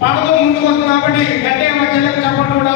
పాటతో ముందుకు వస్తుంది కాబట్టి గట్టిగా మా చెల్లెకి సపోర్ట్ కూడా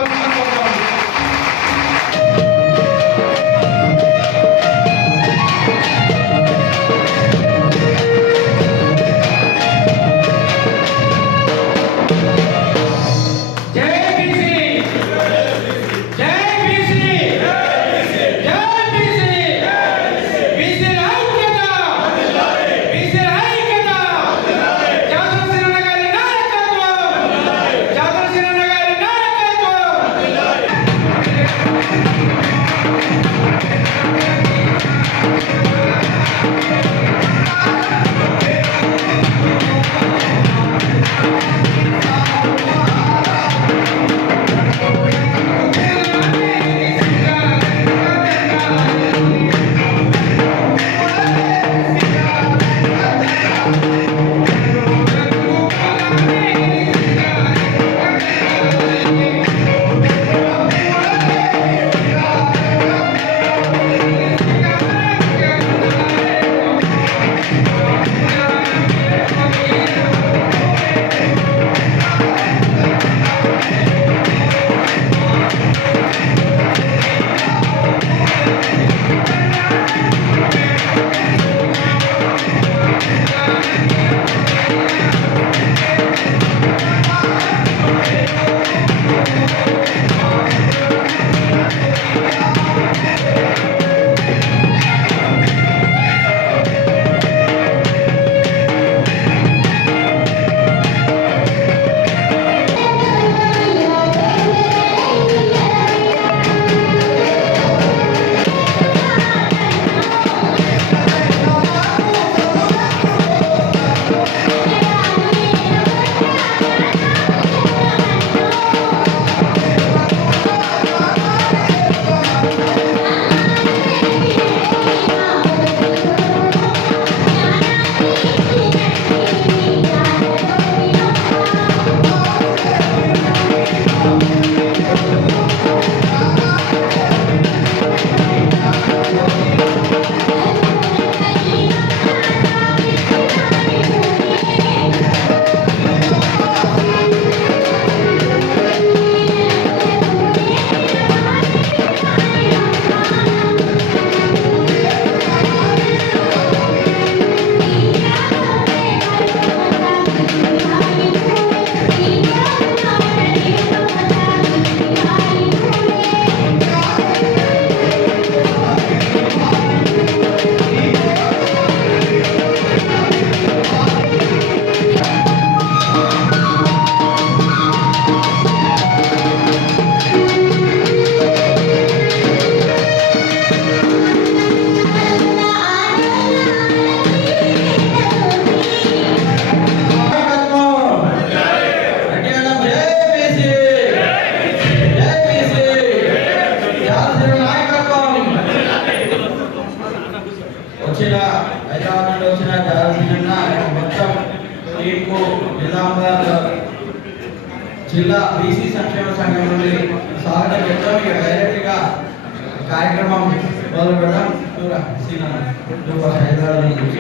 జిల్లా బీసీ సంక్షేమ సంఘం నుండి స్వాగతం చెప్తాం. ఇక డైరెక్ట్ గా కార్యక్రమం మొదలు పెడదాం. హైదరాబాద్ నుంచి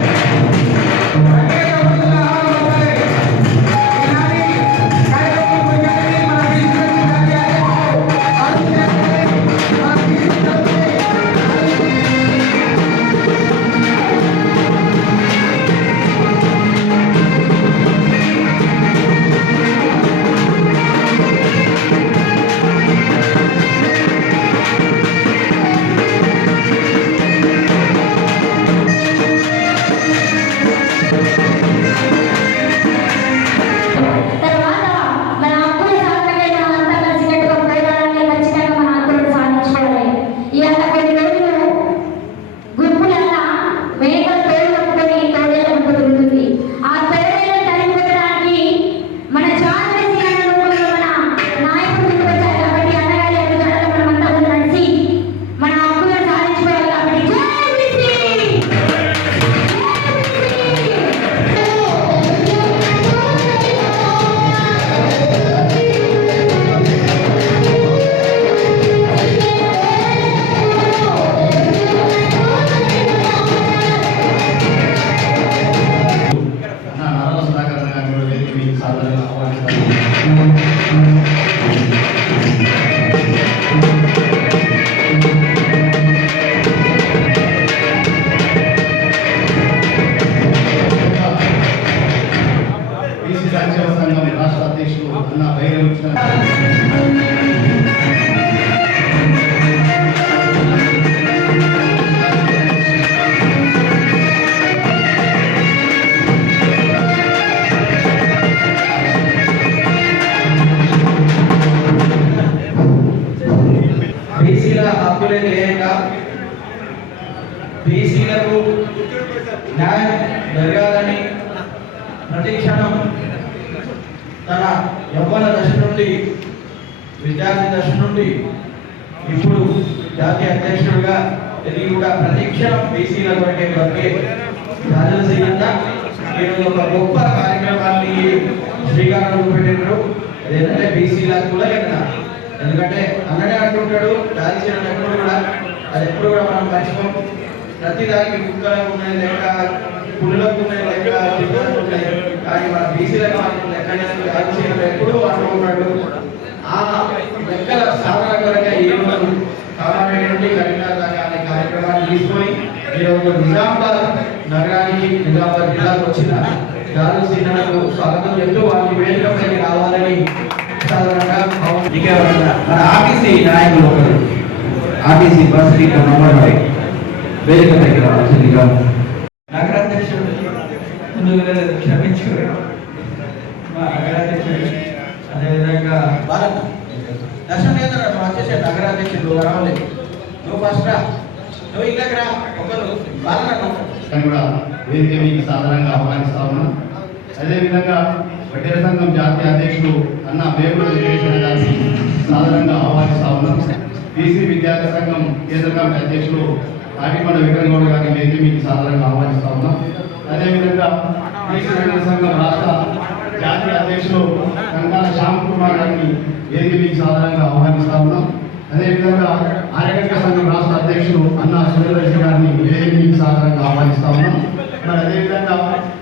సాధకులే ధ్యేయంగా బీసీలకు న్యాయం జరగాలని ప్రతి క్షణం తన యవ్వన దశ నుండి విద్యార్థి దశ నుండి ఇప్పుడు జాతీయ అధ్యక్షుడిగా ఇది కూడా ప్రతి క్షణం బీసీల కొరకే బతికే రాజశేఖర్ ఈరోజు ఒక గొప్ప కార్యక్రమాన్ని శ్రీకారం పెట్టారు. అదేంటంటే బీసీల కులగన్న. ఎందుకంటే అన్ననే అంటుంటాడు రాజశేఖర్ ఎప్పుడు కూడా అది ఎప్పుడు కూడా మనం మర్చిపోం. ప్రతి దానికి కుక్కలకు ఉన్నాయి లెక్క, పులులకు ఉన్నాయి లెక్క, పిల్లలకు ఉన్నాయి. కానీ మన బీసీలకు మాత్రం లెక్క రాజశేఖర్ ఎప్పుడు అంటున్నాడు. ఆ లెక్కల సాధన కొరకే ఈరోజు కామారెడ్డి నుండి కరీంనగర్ దాకా అనే కార్యక్రమాన్ని తీసుకొని ఈరోజు నిజామాబాద్ నగరానికి నిజామాబాద్ జిల్లాకు వచ్చిన జాలు సీనలకు స్వాగతం చెప్తూ వారికి వేదికపైకి రావాలని సాధారణంగా మన ఆర్టీసీ నాయకులు ఒకరు ఆర్టీసీ బస్ నంబర్ వేదికపైకి రావాల్సిందిగా నగరాధ్యక్షుడు ముందుగా క్షమించు మా నగరాధ్యక్షుడు అదేవిధంగా భారత్ దర్శనం లేదా వచ్చేసే నగరాధ్యక్షుడు రావలేదు. నువ్వు ఫస్ట్ రా, నువ్వు ఇళ్ళకి రా, ఒకరు భారత కూడా వేదిక మీకు సాధారణంగా ఆహ్వానిస్తా ఉన్నాం. అదేవిధంగా వడ్డేర సంఘం జాతీయ అధ్యక్షుడు అన్న వేపుల వెంకటేశ్వర గారిని సాధారణంగా ఆహ్వానిస్తా ఉన్నాం. బీసీ విద్యార్థి సంఘం కేంద్ర కమిటీ అధ్యక్షుడు తాటికొండ విక్రమగౌడ గారిని వేదిక మీకు సాధారణంగా ఆహ్వానిస్తా ఉన్నాం. అదేవిధంగా బీసీ వడ్డేర సంఘం రాష్ట్ర జాతీయ అధ్యక్షుడు కంకాల శ్యామ్ కుమార్ గారిని వేదిక మీకు సాధారణంగా ఆహ్వానిస్తా ఉన్నాం. అదేవిధంగా ఆర్యకర్త సంఘం రాష్ట్ర అధ్యక్షుడు అన్న సురేంద్ర గారిని వేదిక మీకు సాధారణంగా ఆహ్వానిస్తా ఉన్నాం. మరి అదేవిధంగా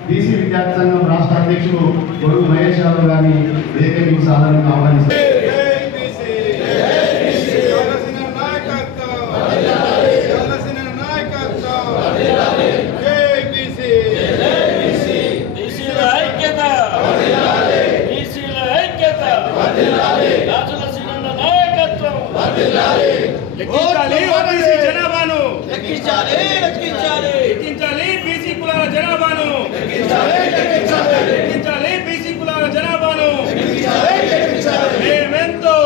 బీసీ విద్యార్థి సంఘం రాష్ట్ర అధ్యక్షుడు గొడుగు మహేష్ యాదవ్ గారిని వేదిక మీకు సాధారణంగా ఆహ్వానిస్తాం. లెక్కించాలి బీసీ కులాల జనాభాను, లెక్కించాలి బీసీ కులాల జనాభాను. మేమెంతో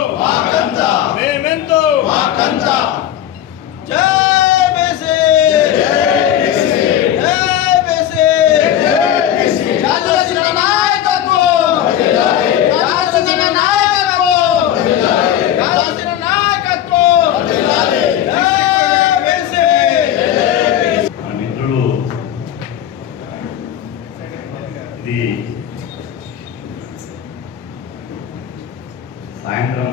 ఇది సాయంత్రం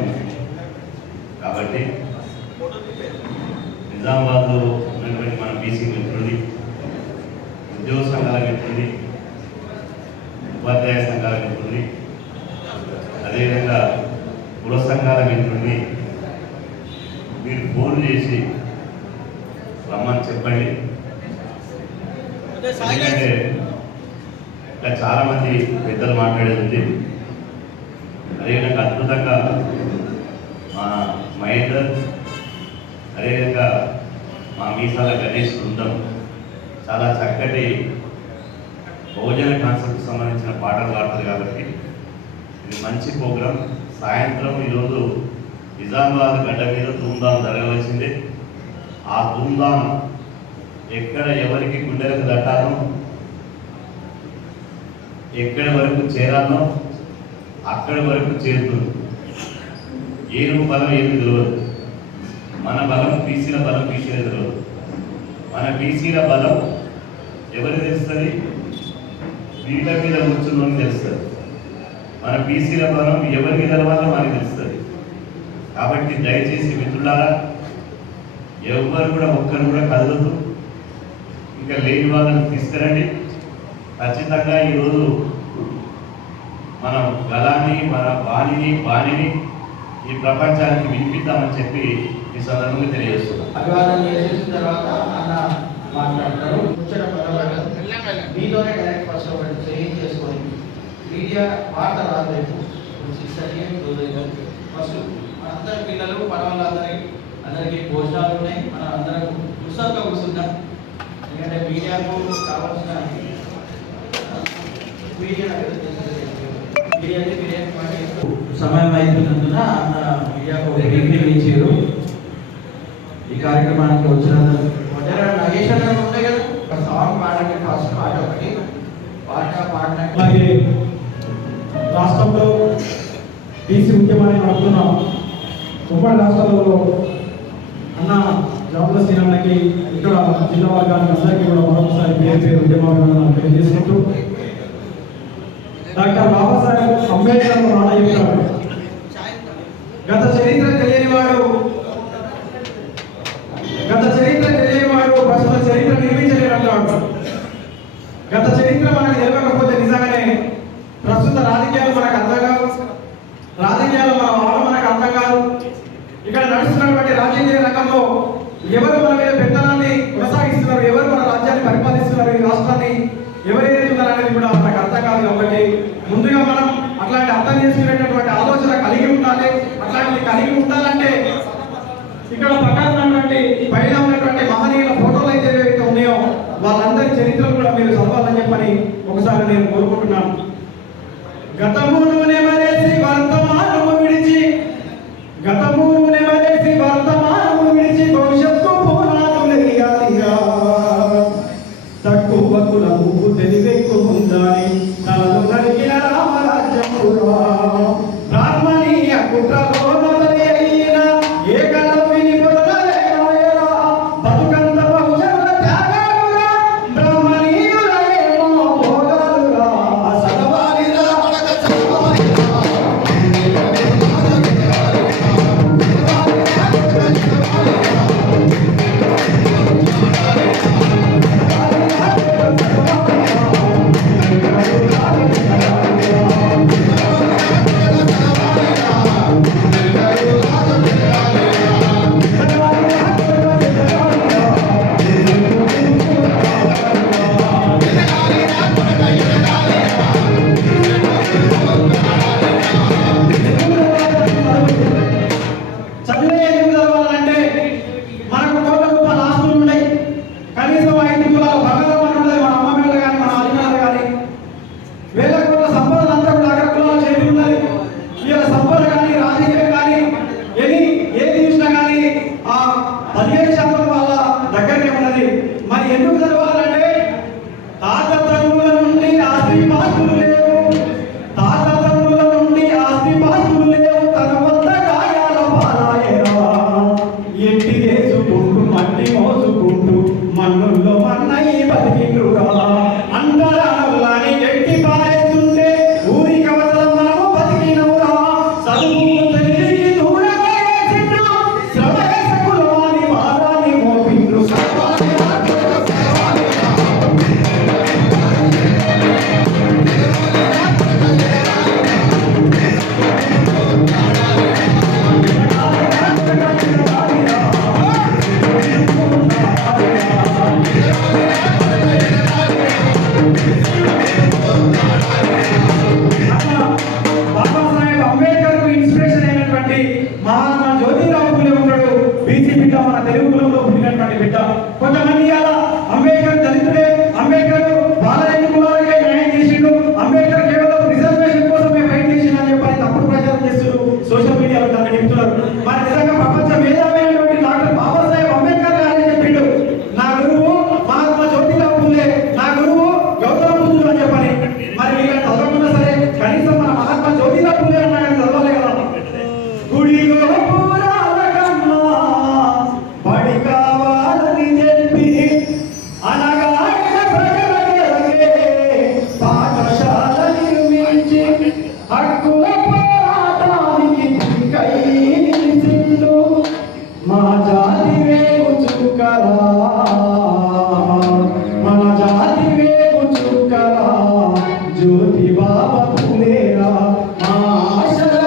కాబట్టి నిజామాబాద్లో ఉన్నటువంటి మన బీసీ మిత్రుడి, ఉద్యోగ సంఘాల మిత్రుడి, ఉపాధ్యాయ సంఘాల మిత్రుడి, అదేవిధంగా కుల సంఘాల మిత్రుడిని మీరు ఫోన్ చేసి రమ్మని చెప్పండి. ఎందుకంటే ఇలా చాలామంది పెద్దలు మాట్లాడేది ఉంది. అదేవిధంగా అద్భుతంగా మా మహేందర్, అదేవిధంగా మా మీసాల గణేష్ బృందం చాలా చక్కటి బహుజన కాన్సెప్ట్కి సంబంధించిన పాటలు పాడతారు. కాబట్టి ఇది మంచి ప్రోగ్రాం. సాయంత్రం ఈరోజు నిజామాబాద్ గడ్డ మీద ధూమ్ధాం జరగవలసిందే. ఆ ధూమ్ధాం ఎక్కడ ఎవరికి గుండెలకు దట్టాలో, ఎక్కడి వరకు చేరాలో అక్కడి వరకు చేరుతుంది. ఏను బలం ఏమి తెలియదు. మన బలం బీసీల బలం బీసీలే తెలియదు. మన బీసీల బలం ఎవరు తెలుస్తుంది? వీళ్ళ మీద కూర్చుని తెలుస్తుంది. మన బీసీల బలం ఎవరికి తెలవాలో మనకు తెలుస్తుంది. కాబట్టి దయచేసి మిత్రులారా, ఎవరు కూడా ఒక్కరు కూడా కదలదు. ఇంకా లేని వాళ్ళని తీసుకురండి. ఖచ్చితంగా ఈరోజు మనం గలాన్ని, మన బాణిని ఈ ప్రపంచానికి వినిపిద్దామని చెప్పి ఈ సందర్భంగా తెలియజేస్తున్నాం. అభివాదం చేసేసిన తర్వాత అన్న మాట్లాడతారు. కూర్చొని మీతోనే డైరెక్ట్ ఫస్ట్ ఒకటి చేంజ్ చేసుకొని మీడియా వార్త రాదు. రేపు 6:30 ఫస్ట్ అందరి పిల్లలు అందరికీ భోజనాలు ఉన్నాయి. మనం అందరం ఉత్సాహంగా కూర్చుందాం. ఎందుకంటే మీడియాకు కావాల్సిన సమయం అయిపోయినందున అన్న మీడియాకు బ్రీఫింగ్ ఇచ్చారు. ఇక కార్యక్రమానికి వచ్చినందుకు నాగేశ్వర గారు ఉంటాయి కదా ఒక సాంగ్ పాడండి ఫస్ట్ పాట ఒకటి పాడిన అలాగే రాష్ట్రంలో బీసీ ఉద్యమాన్ని నడుపుతున్న ఉమ్మడి రాష్ట్రాలలో అన్న జాబుల శ్రీరామకి ఇక్కడ జిల్లా వర్గానికి అందరికీ కూడా మరొకసారి పేరు ఉద్యమాలను తెలియజేసుకుంటూ డాక్టర్ బాబాసాహెబ్ అంబేద్కర్ మాట చెప్పాడు, గత చరిత్ర తెలియనివాడు ప్రస్తుత చరిత్ర నిర్మించలేడు అంటాడు. గత చరిత్ర మనకు తెలియకపోతే నిజంగానే ప్రస్తుత రాజకీయాలు మనకు అర్థం కాదు, రాజకీయాలు మన వాళ్ళు మనకు అర్థం కాదు. ఇక్కడ నడుస్తున్నటువంటి రాజకీయ రంగంలో ఎవరు మన మీద పెత్తనాన్ని కొనసాగిస్తున్నారు, ఎవరు మన రాజ్యాన్ని పరిపాలిస్తున్నారు, ఈ రాష్ట్రాన్ని ఎవరేస్తున్నారు అనేది కూడా మనకు అర్థం కాదు. కాబట్టి ముందుగా మనం అట్లాంటి అర్థం చేసుకునేటటువంటి ఆలోచన కలిగి ఉండాలి. అట్లాంటివి కలిగి ఉండాలంటే ఇక్కడ పక్కన ఉన్నటువంటి పైన ఉన్నటువంటి మహనీయుల ఫోటోలు అయితే ఏవైతే ఉన్నాయో వాళ్ళందరి చరిత్రలు కూడా మీరు చదవాలని చెప్పని ఒకసారి నేను కోరుకుంటున్నాను. గతమును నెమరేసి వర్తమానము విడిచి భవిష్యత్తు పునాదులెయ్యాలిగా. తక్కువ కులము తెలివెక్కుముందని తలలు నరికిన రామరాజ్యమురా. బ్రాహ్మణీయ కుట్రలో నమరి అయిన ఏకలవ్యుని పొదలలేనాయరా. బతుకంత బహుజనుల త్యాగాలురా, బ్రాహ్మణీయులయేమో భోగాలురా. సదవాలిరా మనక చదవాలిరా. మరి ఎందుకు చదవాలంటే తాతతండ్రుల నుండి ఆస్తిపాస్తులు లేవు, తన వద్ద గాయాల పారాయరా. ఎట్టి వేసుకుంటూ మట్టి మోసుకుంటూ మన్నుల్లో మన్నయి బతికిండురా. అంతరాలని ఎట్టి పారేస్తుంటే ఊరి కవతల మనము బతికినవురా. చదువు తెలివికి దూరంగా వేసిండ్రు, శ్రమ కులవాని వారాన్ని మోపిండ్రు. బాబాసాహెబ్ అంబేద్కర్ కు ఇన్స్పిరేషన్ అయినటువంటి మహాత్మా జ్యోతిరావు ఫులే ఉన్నాడు. బీసీ బిడ్డ, మన తెలుగు కులంలో పుట్టినటువంటి బిడ్డ. కొంతమంది అలా అంబేద్కర్ దళితుడే, అంబేద్కర్ వాళ్ళ కులాలకే న్యాయం చేసిండు, అంబేద్కర్ కేవలం రిజర్వేషన్ కోసమే ఫైట్ చేసిండు అని చెప్పని తప్పుడు ప్రచారం చేస్తున్నారు, సోషల్ మీడియాలో దాన్ని చెప్తున్నారు. మరి నిజంగా ప్రపంచ మేధావైనటువంటి డాక్టర్ బాబాసాహెబ్ అంబేద్కర్ గారే చెప్పిండు, నా గురువు మహాత్మా జ్యోతిరావు ఫులే, నా గురువు గౌతమ బుద్ధుడు అని చెప్పని. మరి వీళ్ళని చదవకుండా సరే కనీసం మన మహాత్మా జ్యోతిరావు ఫులే అన్నాడని చదవాలి కదా. గుడిలో పురాల కన్నా బడి కావాలని చెప్పి అనగాడిన ప్రజలకే పాఠశాల నిర్మించి హక్కుల పోరాటానికి కై నిలిచిండు మా జాతి వేగు చుక్కరా, మన జాతి వేగు చుక్కరా. జ్యోతి బాబా ఫులేరా మా ఆశలు.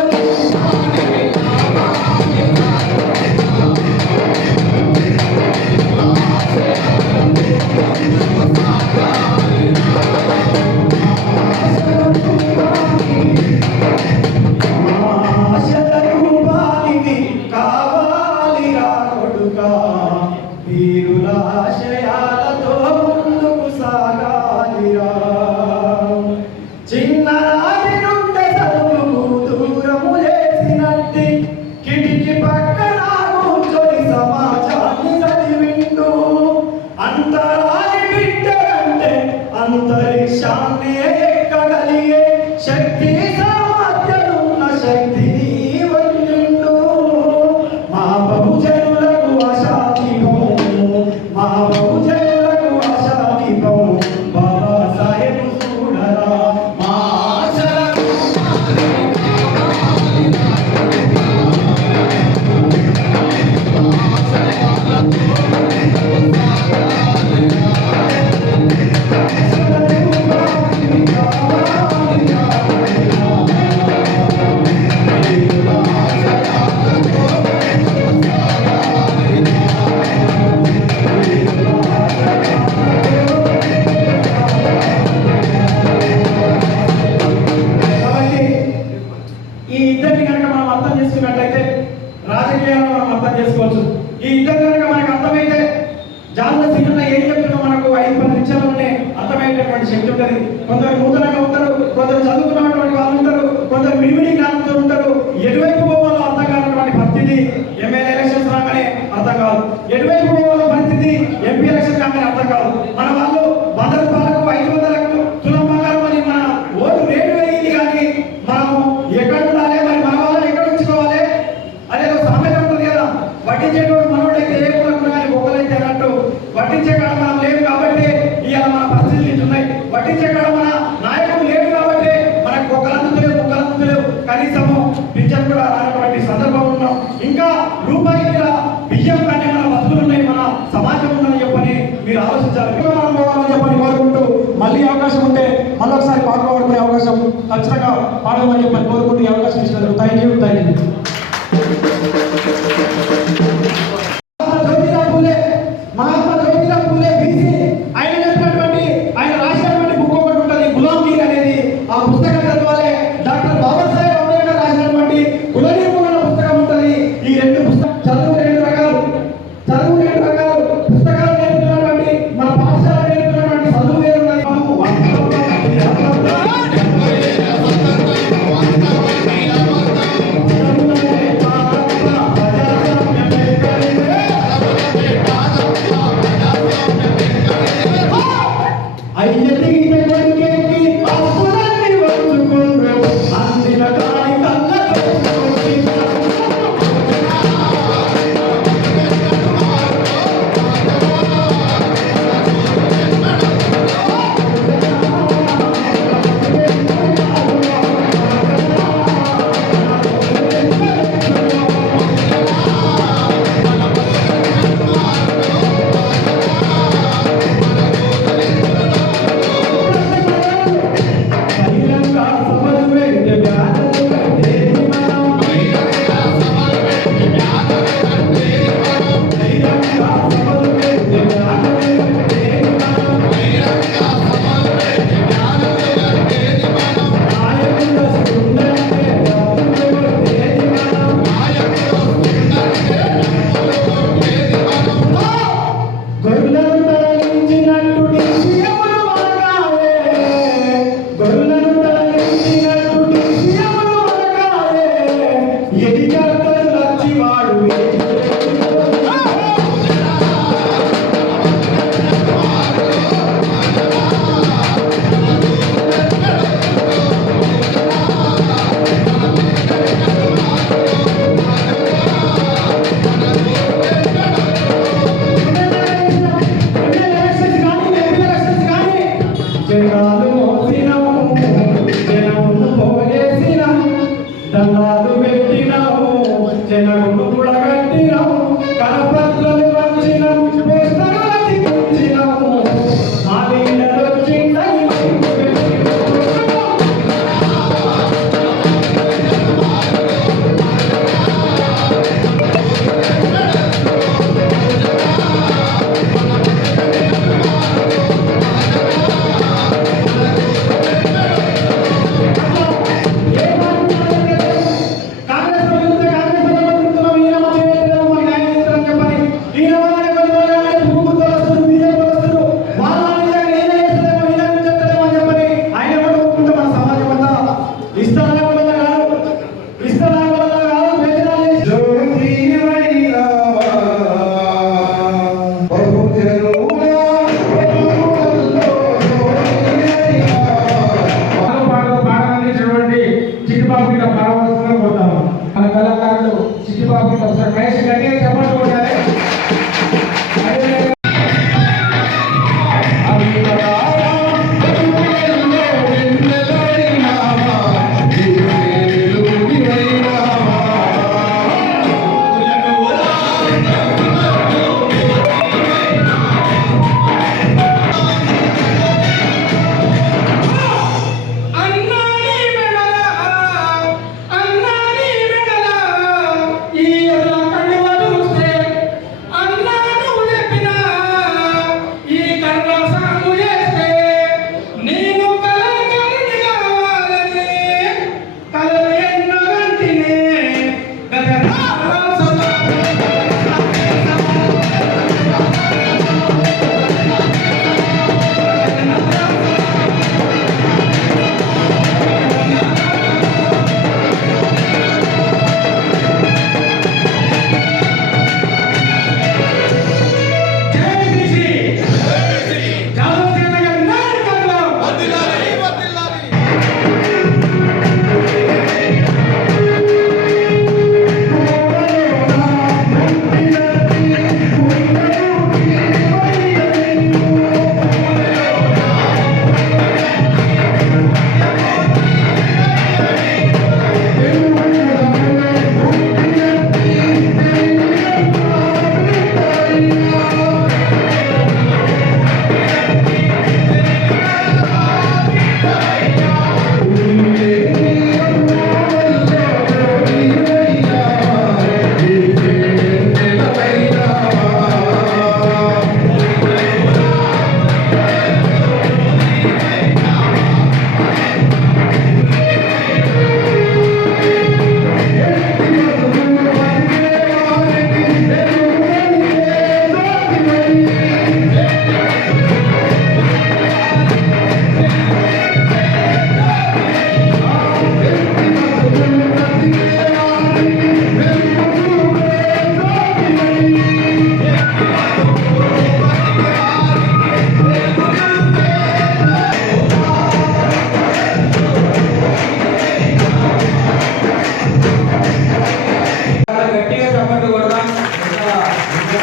ఆశలకు బాలిని కావాలిరా కొడుకా, వీరుల ఆశయాలతో ముందుకు సాగాలిరా. చిన్ననాటి నుండి చదువుకు దూరము చేసినట్టి కిటికీ పక్కన కూర్చొని సమాజాన్ని చెప్పుకోవచ్చు. ఈ ఇద్దరు కనుక మనకు అర్థమైతే జాతీయ సీనియర్లో ఏం చెప్తున్నా మనకు 5-10 నిమిషాల్లోనే అర్థమయ్యేటటువంటి శక్తి ఉంటుంది. కొందరు నూతనంగా ఉంటారు, కొందరు చదువుకున్నటువంటి వాళ్ళు ఉంటారు, కొందరు మిడిమిడి జ్ఞానంతో ఉంటారు. ఎటువైపు పోవాలో అర్థం కానటువంటి పరిస్థితి ఎమ్మెల్యే ఎలక్షన్స్ రాగానే అర్థం కాదు, ఎటువైపు పోవాలో పరిస్థితి ఎంపీ ఎలక్షన్ రాగానే అర్థం కాదు. మన వాళ్ళు 100 రూపాయలకు 500లకు తులం బంగారం అని మన ఓటు రేటు వేయింది, కానీ మనము ఎక్కడ ఉండాలి, మరి మన వాళ్ళని ఎక్కడ ఉంచుకోవాలి అనేది సామెత ఉంటుంది కదా. వడ్డించేటోడు మనోడైతే ఏ కులకు కానీ ఒక్కలైతే అన్నట్టు వడ్డించే కాడ మనం లేవు కాబట్టి ఇవాళ మన పరిస్థితులు ఇస్తున్నాయి. వడ్డించే కాడ మన నాయకులు లేవు కాబట్టి మనకు ఒక్కలందులేవు ముక్కలందులేవు, కనీసము పింఛన్ కూడా రానటువంటి సందర్భం ఉన్నాం. ఇంకా రూపాయి బియ్యం కానీ మన బతుకులు ఉన్నాయి, మన సమాజం ఉందని చెప్పని మీరు ఆలోచించాలి. మనం పోవాలని చెప్పని కోరుకుంటూ మళ్ళీ అవకాశం ఉంటే మళ్ళీ ఒకసారి పాట పాడుకునే అవకాశం ఖచ్చితంగా పాడమని చెప్పని కోరుకుంటూ ఈ అవకాశం ఇచ్చినందుకు thank you. Mahatma Jyotirao Phule BC ఆయన చెప్పినటువంటి ఆయన రాసినటువంటి బుక్ ఒకటి ఉంటుంది, గులాంగిరి అనేది. ఆ పుస్తకం చదవాలి. డాక్టర్ బాబాసాహెబ్ అంబేద్కర్ రాసినటువంటి కుల నిర్మూలన పుస్తకం ఉంటుంది. ఈ రెండు పుస్తకాలు చదువు రెండు రకాలు పుస్తకాలు నేర్పుతున్నటువంటి మన పాఠశాల నేర్పుతున్నటువంటి చదువు వేరు ఉన్నది.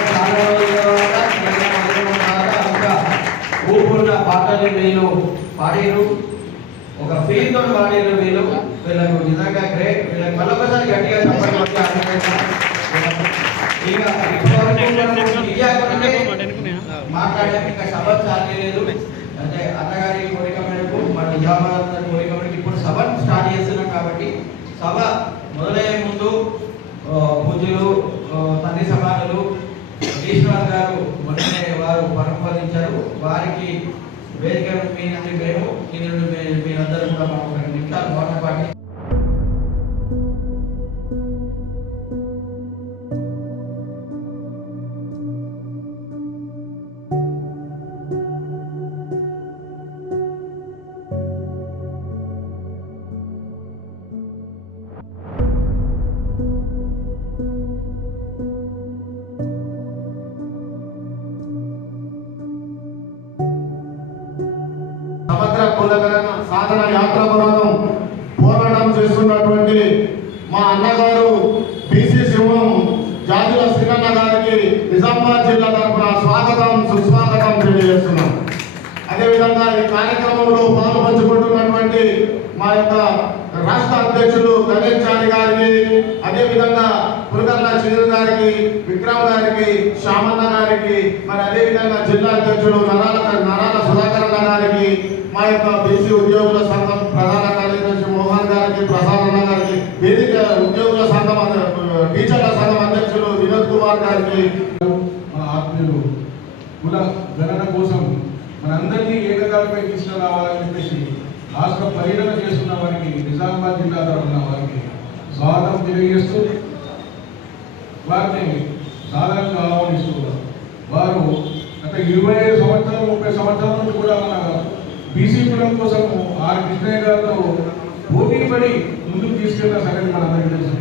చాలా రోజుల తర్వాత తెలంగాణ ఉద్యమం తర్వాత ఇంకా ఊపున్న పాటలు వీళ్ళు పాడారు, ఒక ఫీల్ తో పాడారు. వీళ్ళకు నిజంగా గ్రేట్. వీళ్ళకి మళ్ళొకసారి గట్టిగా చెప్పండి. ఇక మాట్లాడడానికి ఇంకా సభ చాలేదు. అంటే అన్నగారి కోరిక మేరకు మన నిజామాబాద్ కోరిక మేరకు ఇప్పుడు సభను స్టార్ట్ చేస్తున్నాం కాబట్టి సభ మొదలయ్యే ముందు పూజలు తండ్రి సమానులు ఈశ్వర్ గారు మొన్ననే వారు పరమపదించారు. వారికి వేదిక మీ నుండి మేము ఈ నుండి మీరందరూ కూడా మాకు 2 నిమిషాలు మౌనం పాటి సమగ్ర కులగణన సాధన యాత్ర కొరకు పోరాటం చేస్తున్నటువంటి మా అన్నగారు బీసీ సింహం జాతుల శ్రీరన్న గారికి నిజామాబాద్ జిల్లా తరఫున స్వాగతం సుస్వాగతం తెలియజేస్తున్నాం. అదేవిధంగా ఈ కార్యక్రమంలో పాల్పంచుకుంటున్నటువంటి మా యొక్క రాష్ట్ర అధ్యక్షులు గణేష్ చారి గారికి, అదేవిధంగా పురకర్ల చిరు గారికి, విక్రమ్ గారికి, శ్యామన్న గారికి, మరి అదేవిధంగా జిల్లా అధ్యక్షులు నరాల సుధాకర్ గారికి, మా యొక్క బీసీ ఉద్యోగుల సంఘం ప్రధాన కార్యదర్శి మోహన్ గారికి, ప్రసాద్ అన్న గారికి, వేదిక ఉద్యోగుల సంఘం టీచర్ల సంఘం అధ్యక్షులు వినోద్ కుమార్ గారికి, మా ఆత్మీయులు కుల గణన కోసం మనందరినీ ఏకదాటిపై తీసుకురావాలని చెప్పేసి రాష్ట్ర పర్యటన చేస్తున్న వారికి నిజామాబాద్ జిల్లా తరఫున వారికి స్వాగతం తెలియజేస్తూ వారిని సాధారణంగా ఆహ్వానిస్తూ వారు గత 25 సంవత్సరాలు 30 సంవత్సరాల నుంచి కూడా మన బీసీ కులం కోసం ఆర్ కృష్ణయ్య గారితో పోటీ పడి ముందుకు తీసుకెళ్లిన సంగతి మనందరికీ తెలుసు.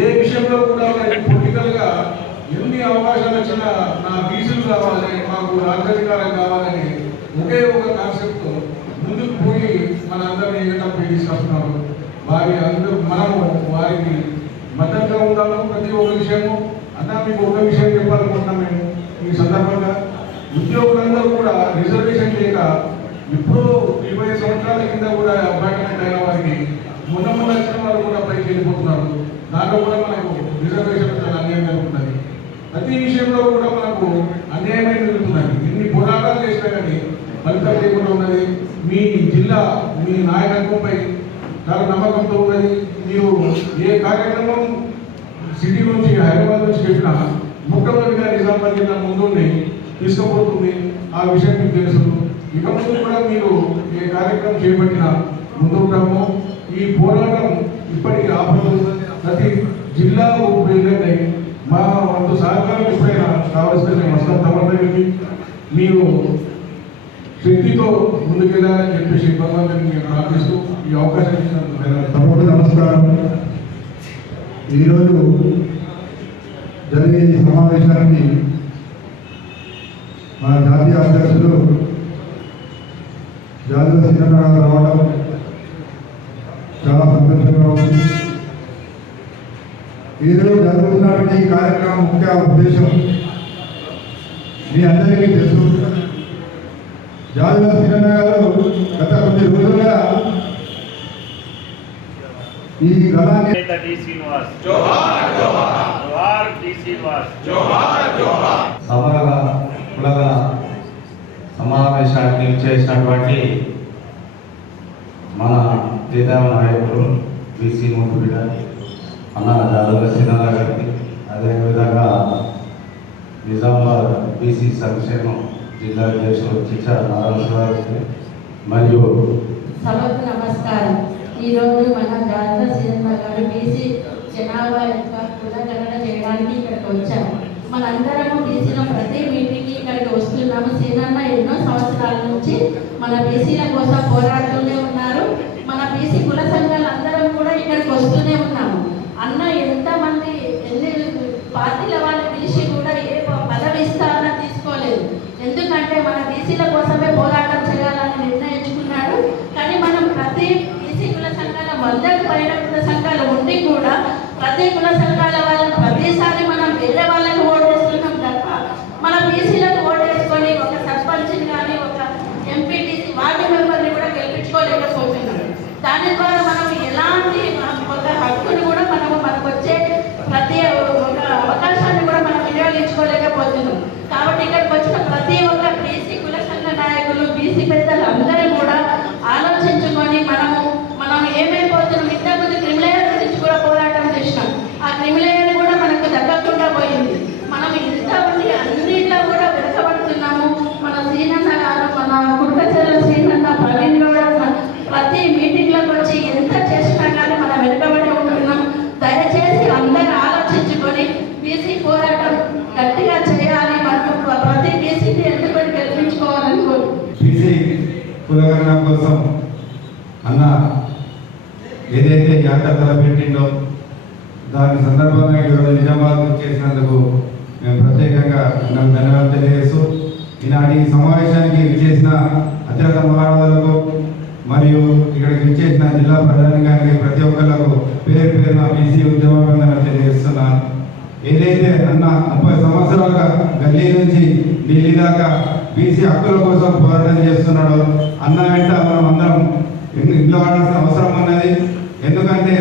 ఏ విషయంలో కూడా పొలిటికల్గా ఎన్ని అవకాశాలు వచ్చినా నా బీసీలు కావాలి, మాకు రాజ్యాధికారం కావాలని ఒకే ఒక కాన్సెప్ట్తో ముందుకు పోయి మన అందరినీ ఏకతపై తీసుకొస్తున్నారు. మనము వారికి మద్దతుగా ఉండాలి. ప్రతి ఒక్క విషయము మీకు ఒక విషయం చెప్పాలనుకుంటున్నాం. మేము ఈ సందర్భంగా ఉద్యోగులందరూ కూడా రిజర్వేషన్ లేక ఇప్పుడు 20 సంవత్సరాల కింద కూడా అపాయింట్మెంట్ అయిన వారికి మొన్న వచ్చిన వారు కూడా పైకి వెళ్ళిపోతున్నారు. దాంట్లో కూడా మనకు రిజర్వేషన్ చాలా అన్యాయం జరుగుతుంది. ప్రతి విషయంలో కూడా మనకు అన్యాయమైన జరుగుతున్నది. ఎన్ని పోరాటాలు చేసినా కానీ ఫలితం లేకుండా ఉన్నది. మీ జిల్లా మీ నాయకత్వంపై చాలా నమ్మకంతో ఉన్నది. మీరు ఏ కార్యక్రమం సిటీ నుంచి హైదరాబాద్ నుంచి చెప్పినా ముఖ్యమంత్రిగా నిజామాబాద్ జిల్లా ముందుండి తీసుకుపోతుంది. ఆ విషయం మీకు తెలుసు. ఇక ముందు కూడా మీరు ఏ కార్యక్రమం చేపట్టినా ముందుంటాము. ఈ పోరాటం ఇప్పటికీ ఆపదు. ప్రతి జిల్లా వెళ్ళండి. మా వంతు సహకారం ఎప్పుడైనా కావాల్సిన మేము వస్తాం. తమకి మీరు శక్తితో ముందుకెళ్ళాలని చెప్పేసి భగవంతుని ప్రార్థిస్తూ ఈ అవకాశం ఇచ్చినందుకు నమస్కారం. ఈరోజు జరిగే ఈ సమావేశానికి మన జాతీయ అధ్యక్షులు జాతీయ శ్రీరంగ రావడం చాలా సంతోషంగా ఉంది. ఈరోజు జరుగుతున్నటువంటి ఈ కార్యక్రమం ముఖ్య ఉద్దేశం మీ అందరికీ తెలుసు. జాతీయ శ్రీరంగ గారు గత కొన్ని రోజులుగా ఈ గణాన్ని సమగ్ర కులగల సమావేశానికి చేసినటువంటి మన ప్రీతమ నాయకులు బీసీ ముందు అన్న జాదవ సినాల గారికి, అదేవిధంగా నిజామాబాద్ బీసీ సంక్షేమం జిల్లా అధ్యక్షులు చిచ్చా నారాయణ గారికి మరియు సభకు నమస్కారం. ఈరోజు మన జాతర సీనన్న గారు బీసీ జనాభా యొక్క కులగణన చేయడానికి ఇక్కడికి వచ్చాము. మనందరము బీసీల ప్రతి మీటింగ్కి ఇక్కడికి వస్తున్నాము. సీనన్న ఎన్నో సంవత్సరాల నుంచి మన బీసీల కోసం పోరాడుతూనే ఉన్నారు. మన బీసీ కుల సంఘాలు అందరం కూడా ఇక్కడికి వస్తూనే ఉన్నాము. అన్న ఎంతమంది ఎన్ని పార్టీల వాళ్ళు పిలిచి కూడా ఏ పదవి ఇస్తారని తీసుకోలేదు. ఎందుకంటే మన బీసీల కోసమే పోరాటం చేయాలని నిర్ణయించుకున్నాడు. కానీ మనం ప్రతి బీసీ కుల సంఘాల 100కు పైన కుల సంఘాలు ఉండి కూడా ప్రతి కుల సంఘాల వాళ్ళని ప్రతిసారి మనం వేరే వాళ్ళకి ఓటు వేస్తున్నాం కులగణన కోసం అన్న ఏదైతే యాత్ర తలపెట్టిండో దాని సందర్భంగా ఈరోజు నిజామాబాద్ చేసినందుకు మేము ప్రత్యేకంగా అన్నకు ధన్యవాదాలు తెలియజేస్తూ ఈనాటి సమావేశానికి విచ్చేసిన అత్యంత మహారాజులకు మరియు ఇక్కడికి విచ్చేసిన జిల్లా ప్రధానికానికి ప్రతి ఒక్కరికి పేరు పేరున బీసీ ఉద్యమ తెలియజేస్తున్నాను. ఏదైతే అన్న 30 సంవత్సరాలుగా గల్లీ నుంచి ఢిల్లీ దాకా బీసీ హక్కుల కోసం పోరాటం చేస్తున్నాడు. అన్న వెంట మనం అందరం ఇంట్లో ఆడాల్సిన అవసరం ఉన్నది. ఎందుకంటే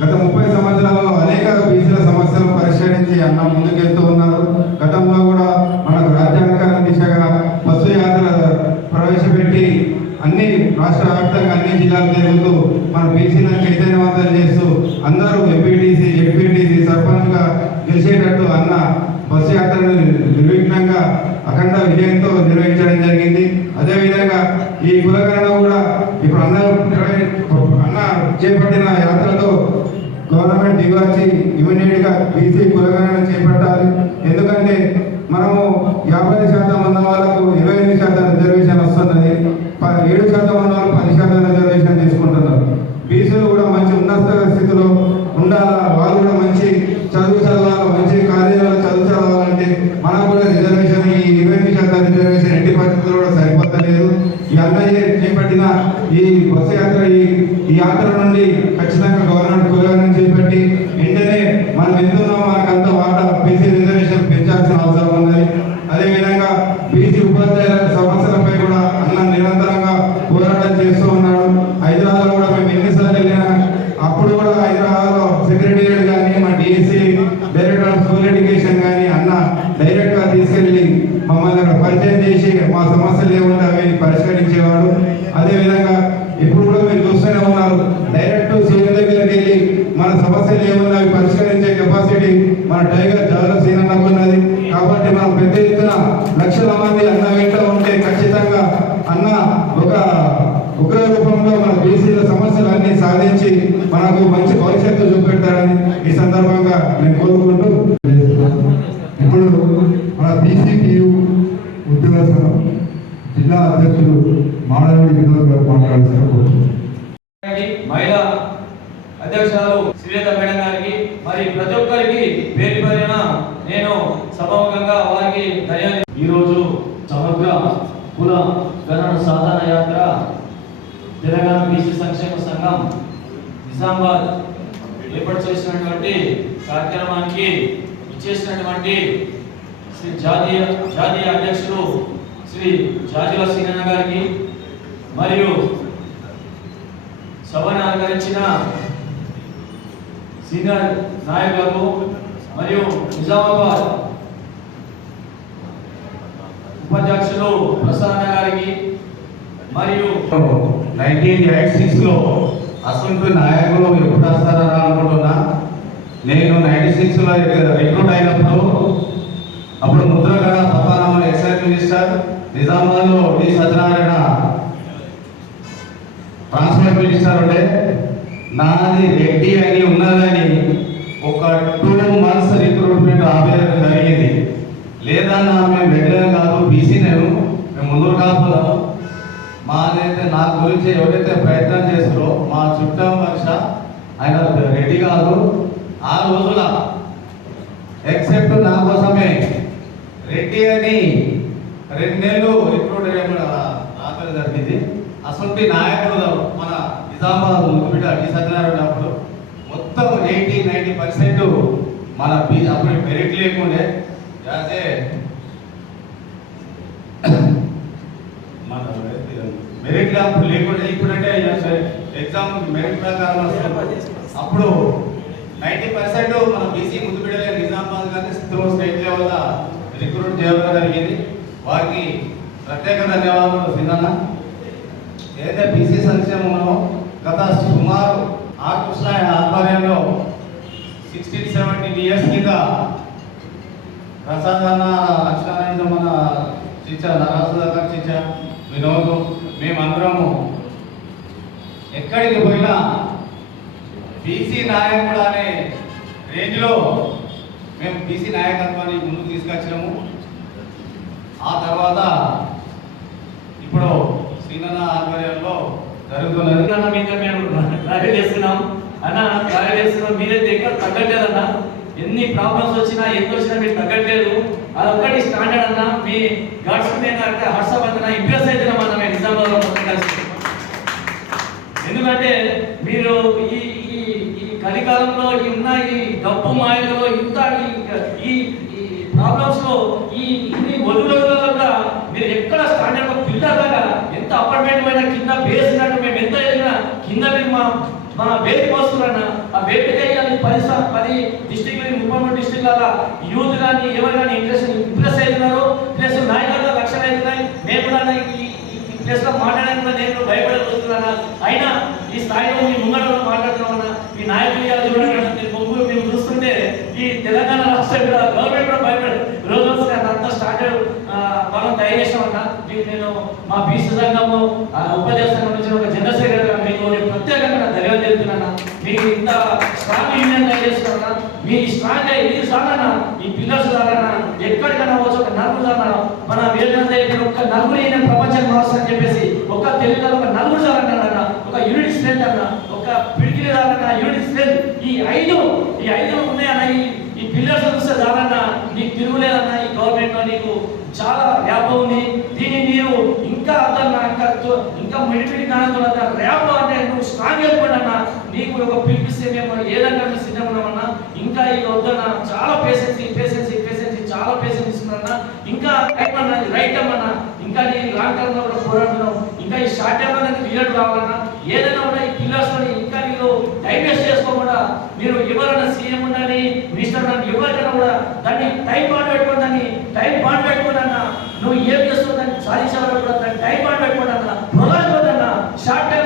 గత 30 సంవత్సరాలలో అనేక బీసీల సమస్యలను పరిష్కరించి అన్న ముందుకెళ్తూ ఉన్నారు. గతంలో కూడా మనకు రాజ్యాంగ దిశగా బస్సు యాత్ర ప్రవేశపెట్టి అన్ని రాష్ట్ర వ్యాప్తంగా అన్ని జిల్లాలు తిరుగుతూ మన బీసీలను చైతన్యవంతం చేస్తూ అందరూ ఎంపీటీసీ జెడ్పీటీసీ సర్పంచ్గా గెలిచేటట్టు అన్న బస్సు యాత్రను నిర్విఘ్నంగా అఖండ విజయంతో నిర్వహించడం జరిగింది. అదేవిధంగా ఈ కులగణన కూడా ఇప్పుడు అన్న చేపట్టిన యాత్రతో గవర్నమెంట్ దిగాచి ఇమీడియట్గా బీసీ కులగణన చేపట్టాలి. ఎందుకంటే మనము 50% ఉన్న వాళ్ళకు 28% రిజర్వేషన్ వస్తున్నది. 7% ఉన్న వాళ్ళు 10% రిజర్వేషన్ తీసుకుంటున్నారు. బీసీలు కూడా మంచి ఉన్నత స్థితిలో ఉండాలా, వాళ్ళు కూడా మంచి చదువు చదవాలి, మంచి కాలేజీలో చదువు చదవాలంటే మనకు కూడా రిజర్వేషన్ ఈ 28% రిజర్వేషన్ ఎట్టి పరిస్థితుల్లో కూడా సరిపోతలేదు. ఈ అన్న చేపట్టిన ఈ బస్సు యాత్ర ఈ యాత్ర నుండి ఖచ్చితంగా గవర్నమెంట్ కులగణన చేపట్టి వెంటనే మనం ఎందున్నామో మనకంత వాటా బీసీ రిజర్వేషన్ పెంచాల్సిన అవసరం ఉన్నది. అదేవిధంగా బీసీ ఉపాధ్యాయుల సమస్యలపై కూడా అన్న నిరంతరంగా పోరాటం చేస్తూ ఉన్నాడు. హైదరాబాద్లో కూడా మేము ఎన్నిసార్లు వెళ్ళినా అప్పుడు కూడా హైదరాబాద్లో సెక్రటేరియట్ కానీ మా DSC director of school education కానీ అన్న డైరెక్ట్గా తీసుకెళ్ళి మమ్మల్ని అక్కడ పరిచయం చేసి మా సమస్యలు ఏముంటే అవి పరిష్కరించేవాడు. అదేవిధంగా ఇప్పుడు కూడా మీరు చూస్తూనే ఉన్నారు, డైరెక్ట్ సీఎం దగ్గరికి వెళ్ళి మన సమస్యలు ఏమన్నా అవి పరిష్కరించే కెపాసిటీ మన టైగర్ చాలా సీనన్నకు ఉన్నది. కాబట్టి మనం పెద్ద ఎత్తున లక్షల మంది అన్న వెంట ఉంటే ఖచ్చితంగా అన్న ఒక ఉగ్ర రూపంలో మన బీసీల సమస్యలన్నీ సాధించి మనకు మంచి భవిష్యత్తు చూపెడతారని ఈ సందర్భంగా నేను కోరుకుంటూ ఇప్పుడు మన బీసీపీయు ఉద్యోగ సంఘం జిల్లా అధ్యక్షులు మాడవేడి వినోద్ గారు మాట్లాడాల్సిన కోరుతున్నాను. మహిళా అధ్యక్షురాలు శ్రీలేఖ మేడం గారికి మరి ప్రతి ఒక్కరికి పేరు పేరున నేను సభాముఖంగా వారికి ధన్యవాదాలు. ఈరోజు సమగ్ర కుల గణన సాధన యాత్ర తెలంగాణ బీసీ సంక్షేమ సంఘం నిజామాబాద్ ఏర్పాటు చేసినటువంటి కార్యక్రమానికి ఇచ్చేసినటువంటి శ్రీ జాతీయ అధ్యక్షులు శ్రీ జాజుల సీనన్న గారికి మరియు సభను అలంకరించిన సీనియర్ నాయకులకు మరియు నిజామాబాద్ ఉపాధ్యక్షులు ప్రసన్న గారికి మరియు 1986లో అసలు నాయకులు ఎప్పుడు వస్తారని అనుకుంటున్నా. నేను 96లో రిక్రూట్ అయినప్పుడు అప్పుడు ముద్రగడ పద్మనాభం ఎక్సైజ్ మినిస్టర్, నిజామాబాద్లో డి సత్యనారాయణ ట్రాన్స్పోర్ట్ మినిస్టర్ ఉండే. నాది రెడ్డి అని ఉన్నదని ఒక 2 months రిక్రూట్మెంట్ ఆపేయడం జరిగింది. లేదన్నా మేము రెడ్డి కాదు, బీసీ మేము ముందుకు కాపుదాం. మాదైతే నా గురించి ఎవరైతే ప్రయత్నం చేస్తారో మా చుట్టం వర్ష ఆయన రెడ్డి కాదు. ఆ రోజుల ఎక్సెప్ట్ నా కోసమే రెడ్డి అని 2 నెలలు రిక్రూట్ రాత్రి జరిగింది. అసలు నాయకుడు మన నిజామాబాద్ బిడ్డ డి సత్యనారాయణ అప్పుడు మొత్తం 80-90% మన అప్పుడు మెరిట్ లేకుండే. అదే మన మెరిట్ అప్పుడు లేకుండే. ఇప్పుడంటే ఎగ్జామ్ మెరిట్ ప్రకారం వస్తుంది. అప్పుడు 90% మన బీసీ ముందు బిడ్డలే నిజామాబాద్ కానీ స్టేట్ లెవెల్ రిక్రూట్ చేయడం జరిగింది. వారికి ప్రత్యేక ధన్యవాదాలు. సిద్ధన్న ఏదైతే బీసీ సంక్షేమంలో గత సుమారు ఆర్ కృష్ణ ఆధ్వర్యంలో 16-17 years కింద ప్రసాదన్న లక్ష్మణ మన చిచ్చా నరాసుదాకర్ చిచ్చా వినోద్ మేమందరము ఎక్కడికి పోయినా బీసీ నాయకుడు అనే రేంజ్లో మేము బీసీ నాయకత్వాన్ని ముందుకు తీసుకొచ్చినాము. ఆ తర్వాత ఇప్పుడు శ్రీనన్న తగ్గట్లేదన్న. ఎన్ని ప్రాబ్లమ్స్ వచ్చినా ఎంత వచ్చినా మీరు తగ్గట్లేదు. అదొక్కటి స్టాండర్డ్ అన్న. మీ గాడ్స్ అంటే హర్షప్ అన్న ఇంప్రెస్ అవుతున్నాం అన్న మేము నిజామాబాద్లో మొత్తం కలిసి. ఎందుకంటే మీరు ఈ ఈ కలికాలంలో ఉన్న ఈ డబ్బు మాయలో ఇంత ఈ ప్రాబ్లమ్స్ లో ఇన్ని ఒడుగులలో కూడా మీరు ఎక్కడ స్టాండర్డ్ పిల్లర్ లాగా ఎంత అపార్ట్మెంట్ పైన కింద బేసినట్టు మేము ఎంత ఎదిగినా కింద మీరు మా వేదిక వస్తున్నా ఆ వేదిక 10 డిస్ట్రిక్ట్ 33 డిస్ట్రిక్ట్ల యూత్ కానీ ఎవరు కానీ ఇంప్రెస్ అవుతున్నారు. ప్లస్ నాయకులుగా లక్షలు అవుతున్నాయి. మేము కూడా ఈ ప్లేస్ లో మాట్లాడడానికి కూడా నేను భయపడబోతున్నాను. అయినా ఈ స్థాయిలో మీ ముంగడ మాట్లాడుతున్నా మీ నాయకులు ముగ్గురు మేము చూస్తుంటే ఈ తెలంగాణ రాష్ట్ర గవర్నమెంట్ కూడా భయపడే రోజు వస్తుంది. అంత స్టాండర్డ్ మనం తయారు చేసామన్నా. నేను మా బీసీ సంఘము ఉపాధ్యాయ సంఘం నుంచి ఒక జనరల్ సెక్రటరీగా మీకు ప్రత్యేకంగా ధన్యవాదాలు చెప్తున్నాను. మీకు ఇంత స్ట్రాంగ్ యూనియన్ తయారు చేస్తున్నా. మీ స్ట్రాంగ్ ఇది సాధన ఈ పిల్లర్స్ సాధన ఎక్కడికైనా వచ్చి ఒక నలుగురు సాధన మన వేదంతా ఒక్క నలుగురు అయిన ప్రపంచాన్ని మారుస్తారని చెప్పేసి ఒక తెలుగులో ఒక నలుగురు సాధన ఒక యూనిట్ స్ట్రెంత్ అన్న ఒక పిడికిలి సాధన యూనిట్ స్ట్రెంత్ ఈ ఐదు ఉన్నాయన్న. ఈ పిల్లర్స్ చూస్తే సాధన నీకు తిరుగులేదన్న. ఈ గవర్నమెంట్ లో నీకు చాలా ర్యాప్ ఉంది. దీన్ని నీవు ఇంకా ఇంకా మిడిపిడి జ్ఞానంతో ర్యాప్ అంటే నువ్వు స్ట్రాంగ్ అయిపోయినా నీకు ఒక పిలిపిస్తే మేము ఏదన్నా సిద్ధంగా ఉన్నామన్నా. ఇంకా ఇది వద్దన్నా. చాలా పేషెన్సీ చాలా పేషెన్స్ ఇస్తున్నారన్నా. ఇంకా రైట్ అమ్మన్నా. ఇంకా నీ లాంగ్ టర్మ్ లో కూడా పోరాడుతున్నావు. ఇంకా ఈ షార్ట్ టర్మ్ లో రిజల్ట్ రావాలన్నా. ఏదైనా కూడా ఈ పిల్లర్స్ ఇంకా మీరు టైం వేస్ట్ చేసుకోకుండా మీరు ఎవరైనా సీఎం ఉండాలి మినిస్టర్ ఎవరికైనా కూడా దాన్ని టైం బాండ్ పెట్టుకోండి అన్న. నువ్వు ఏం చేస్తావు దాన్ని సాధించేవారు కూడా దాన్ని టైం బాండ్ పెట్టుకోండి అన్న. ప్రొలాగోదన్న షార్ట్ టైం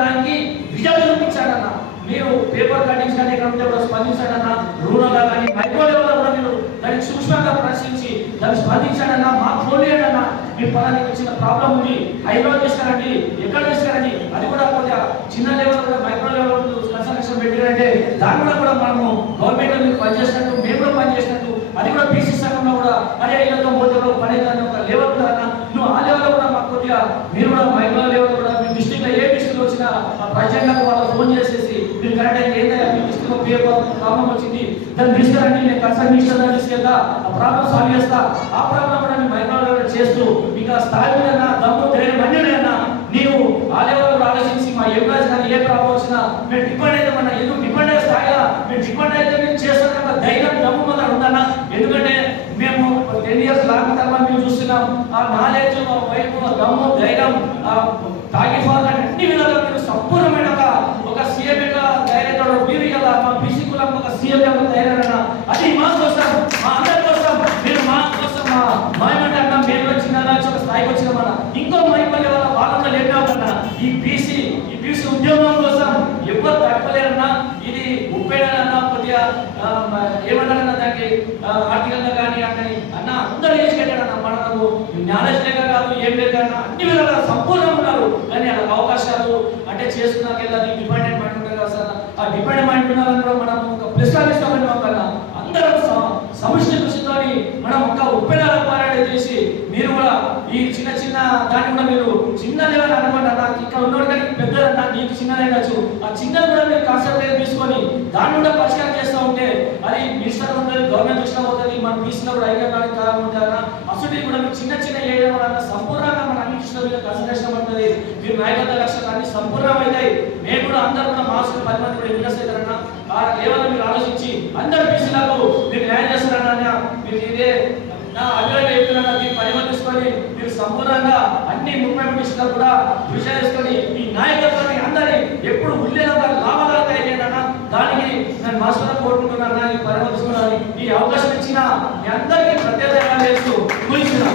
దానికి విజయాలు చూపించాడన్న. మీరు పేపర్ కటింగ్స్ కానీ ఇక్కడ ఉంటే కూడా స్పందించాడన్న. రూరల్గా కానీ మైక్రో లెవెల్లో కూడా మీరు దాన్ని సూక్ష్మంగా పరిశీలించి దాన్ని స్పందించాడన్న. మాకు ఫోన్ చేయండి. మీ పలానికి వచ్చిన ప్రాబ్లం ఉంది హైదరాబాద్ తీసుకురండి ఎక్కడ తీసుకురండి. అది కూడా కొద్దిగా చిన్న లెవెల్ కూడా మైక్రో లెవెల్ కన్సల్టేషన్ పెట్టారంటే దాని కూడా మనము గవర్నమెంట్ మీరు పనిచేసినట్టు మేము కూడా పనిచేసినట్టు అది కూడా బీసీ సంఘంలో కూడా అరే ఇళ్ళతో పోతే పని ఒక లెవెల్ కూడా నువ్వు ఆ లెవెల్లో కూడా మాకు కొద్దిగా మీరు కూడా మైక్రో లెవెల్ కూడా మీ డిస్ట్రిక్ట్లో ఏ డిస్ట్రిక్ట్ వచ్చినా ప్రజలకు వాళ్ళకి ఫోన్ చేసేసి మీరు కరెక్ట్ ఏదైనా మీ డిస్ట్రిక్ట్లో పేపర్ ప్రాబ్లం వచ్చింది దాన్ని తీసుకురండి నేను కన్సల్ట్ మినిస్టర్ దాన్ని తీసుకెళ్తా ఆ ప్రాబ్లం సాల్వ్ చేస్తా. ఆ ప్రాబ్లం కూడా మీ మైక్రో లెవెల్ చేస్తూ మీకు ఆ స్థాయి అన్నా దమ్ము ధైర్యం అన్నీ అన్నా నీవు ఆ లెవెల్ కూడా ఆలోచించి మా ఎంప్లాయీస్ కానీ ఏ ప్రాబ్లం వచ్చినా మేము డిపెండ్ అయితే మన ఎందుకు డిపెండ్ అయ్యే స్థాయిగా మేము డిపెండ్ అయితే మేము చేస్తాం ధైర్యం దమ్ము మన ఉందన్నా. ఎందుకంటే మేము 10 years లాంగ్ టర్మ్ మేము చూస్తున్నాం. ఆ నాలెడ్జ్ వైపు దమ్ము ధైర్యం తాగిఫాల్ అన్ని విధాలుగా మీరు సంపూర్ణమైన ఒక సీఎం ధైర్యంతో మీరు ఇలా మా బీసీ కులం ఒక సీఎం ధైర్యం అది మా కోసం మా అందరి కోసం మీరు మా కోసం మా ఏమంటే మేము చిన్న ఒక స్థాయికి వచ్చిన మన ఇంకో మైపల్లి వాళ్ళ వాళ్ళ లేకపోతున్నా ఈ బీసీ ఉద్యోగం కోసం ఎవరు తగ్గలేరన్నా. ఇది ఉపయోగన్నా కొద్దిగా ఏమన్నారన్నా దానికి ఆర్థికంగా కానీ అన్న అందరూ వేసుకెళ్ళాడన్న. మనకు నాలెడ్జ్ లేక కాదు ఏం లేక అన్ని విధాలుగా సంపూర్ణంగా ఉన్నారు. కానీ అలా అవకాశాలు అంటే చేసుకున్నాకెళ్ళి అది డిపెండెంట్ మైండ్ ఉంటుంది కదా సార్. ఆ డిపెండెంట్ మైండ్ ఉండాలని కూడా మనం ఒక ప్లస్ ఇస్తామని కన్నా అందరం సమిష్టి కృషితో మనం ఒక ఉపయోగాల పోరాటం చేసి మీరు కూడా ఈ చిన్న దాన్ని కూడా మీరు చిన్న లెవెల్ అనుకోండి. నాకు ఇక్కడ ఉన్నోడు కానీ పెద్దదన్నా నీకు చిన్నదైనచ్చు ఆ చిన్నది కూడా మీరు కాన్సెప్ట్ తీసుకొని దాన్ని కూడా పరిష్కారం చేస్తూ ఉంటే అది మినిస్టర్ ఉంటుంది గవర్నమెంట్ దృష్టిలో అవుతుంది. మన బీసీలో కూడా ఐక్యడానికి కారణం ఉంటారన్న. అసలు కూడా మీరు చిన్న ఏరియా వల్ల సంపూర్ణంగా మన అన్ని కృష్ణ మీద కన్సల్టేషన్ పడుతుంది. మీరు నాయకత్వ లక్ష్యాలు అన్ని సంపూర్ణమవుతాయి. మేము కూడా అందరూ కూడా మాస్టర్ 10 మంది కూడా ఇంట్రెస్ట్ అవుతారన్నా. ఆ లెవెల్ మీరు ఆలోచించి అందరు బీసీలకు మీరు న్యాయం చేస్తారన్నా. మీరు ఇదే నా అభిప్రాయం చెప్తున్నా. మీరు 10 మంది తీసుకొని మీరు సంపూర్ణంగా అన్ని 30 డిస్ట్రిక్టులు కూడా కృషి చేసుకొని ఈ నాయకత్వాన్ని అందరి ఎప్పుడు ఉల్లేదంతా లాభాలు తయారయ్యాడన్నా. దానికి నేను మాస్టర్ కోరుకుంటున్నా. ఈ 10 మంది తీసుకున్నాను ఈ అవకాశం ఇచ్చిన మీ అందరికీ ప్రత్యేకంగా చేస్తూ కూర్చున్నా.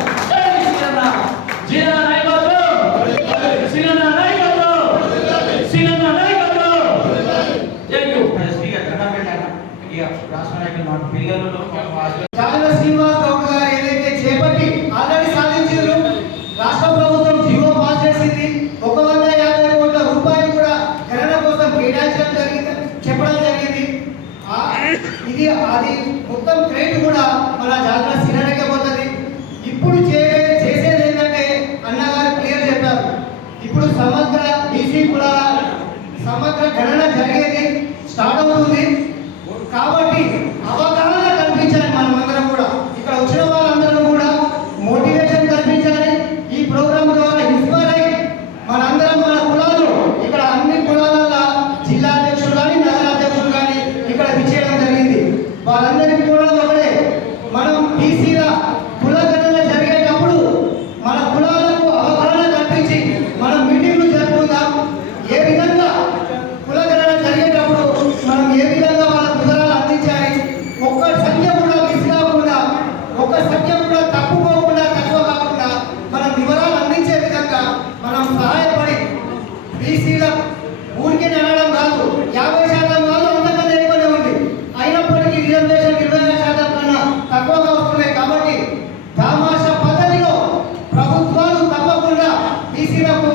శ్రీనివాస్ గౌడ్ గారు ఏదైతే చేపట్టి ఆల్రెడీ సాధించారు. రాష్ట్ర ప్రభుత్వం జీవో పాస్ చేసింది. 150 కోట్ల రూపాయలు కూడా గణన కోసం కేటాయించడం చెప్పడం జరిగింది. ఇది అది మొత్తం క్రెడిట్ కూడా మన జాతర సినడకే పోతుంది. ఇప్పుడు చేసేది ఏంటంటే అన్నగారు క్లియర్ చెప్పారు. ఇప్పుడు సమగ్ర బీసీ కులాల సమగ్ర గణన జరిగేది స్టార్ట్ అవుతుంది. వచ్చిన వాళ్ళందరూ కూడా మోటివేషన్ కల్పించాలి. ఈ ప్రోగ్రామ్ ద్వారా ఇన్స్పైర్ అయ్యి మనందరం మన కులాలు ఇక్కడ అన్ని కులాల జిల్లా అధ్యక్షులు కానీ నగర అధ్యక్షులు కానీ ఇక్కడ విచ్చేయడం జరిగింది. వాళ్ళందరికీ కూడా ఒకటే, మనం బీసీల కులగణన జరిగేటప్పుడు మన కులాలకు అవగాహన కల్పించి మనం మీటింగ్లు జరుపుకుందాం. ఏ విధంగా కులగణన జరిగేటప్పుడు మనం ఏ విధంగా వాళ్ళ వివరాలు అందించాలి, ఒక్క సంఖ్య కూడా మిస్ కాకుండా, ఒక్క సంఖ్య కూడా తప్పుకోకుండా తక్కువ కాకుండా మనం వివరాలు అందించే విధంగా మనం సహాయపడి బీసీల ఊరికే అనడం కాదు, 50% కాదు అంతకన్నా ఎక్కువనే ఉంది. అయినప్పటికీ రిజర్వేషన్ 25% కన్నా తక్కువగా వస్తున్నాయి. కాబట్టి తమాషా పద్ధతిలో ప్రభుత్వాలు తప్పకుండా బీసీలకు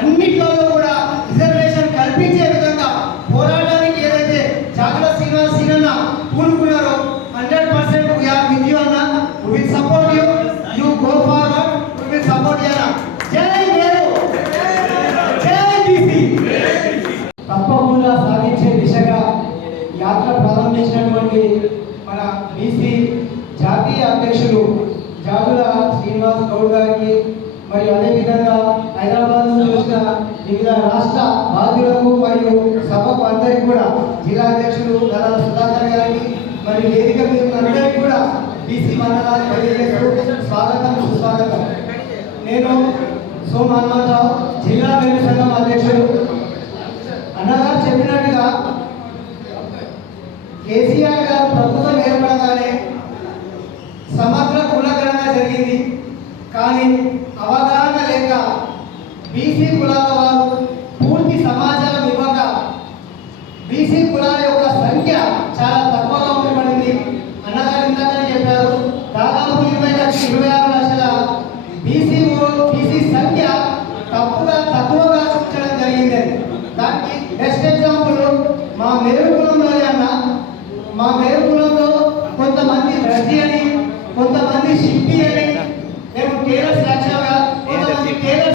అన్నిట్లో కూడా రిజర్వేషన్ కల్పించే విధంగా పోరాటానికి ఏదైతే జాగ్రత్త శ్రీనివాసీనన్న పూనుకున్నారో 100% వీఆర్ విత్ యూ అన్న. We will support you. You go forward. We will support you అన్న. జై నేరు, జై బీసీ. తప్పకుండా సాధించే దిశగా యాత్ర ప్రారంభించినటువంటి మన బీసీ జాతీయ అధ్యక్షులు జాగుల శ్రీనివాస్ గౌడ్ గారికి మరియు అదేవిధంగా హైదరాబాద్ నుంచి వచ్చిన వివిధ రాష్ట్ర బాధ్యులకు మరియు సభకు అందరికీ కూడా జిల్లా అధ్యక్షులు నల్ల సుధాకర్ గారికి మరియు వేదిక మీద అందరికీ కూడా బీసీ మండలాన్ని తెలియజేస్తూ స్వాగతం సుస్వాగతం. నేను సోమ హనుమంతరావు, జిల్లా వేరు సంఘం అధ్యక్షుడు. అన్నగారు చెప్పినట్టుగా కేసీఆర్ గారు ప్రభుత్వం ఏర్పడగానే సమగ్ర కులగణన జరిగింది. కానీ అవగాహన లేక బీసీ కులాల వారు పూర్తి సమాచారం ఇవ్వక బీసీ కులాల యొక్క సంఖ్య చాలా తక్కువగా ఉండబడింది. అన్నగారు ఇంతకనే చెప్పారు, దాదాపు 26 లక్షల బీసీ సంఖ్య తక్కువగా చూపించడం జరిగింది. దానికి బెస్ట్ ఎగ్జాంపుల్ మా మేరు కులంలోనే అన్న. మా మేరు కులంలో కొంతమంది రజీ అని, కొంతమంది షిప్పి అని, మేము టేలర్స్ లక్ష్యంగా, కొంతమంది టేలర్స్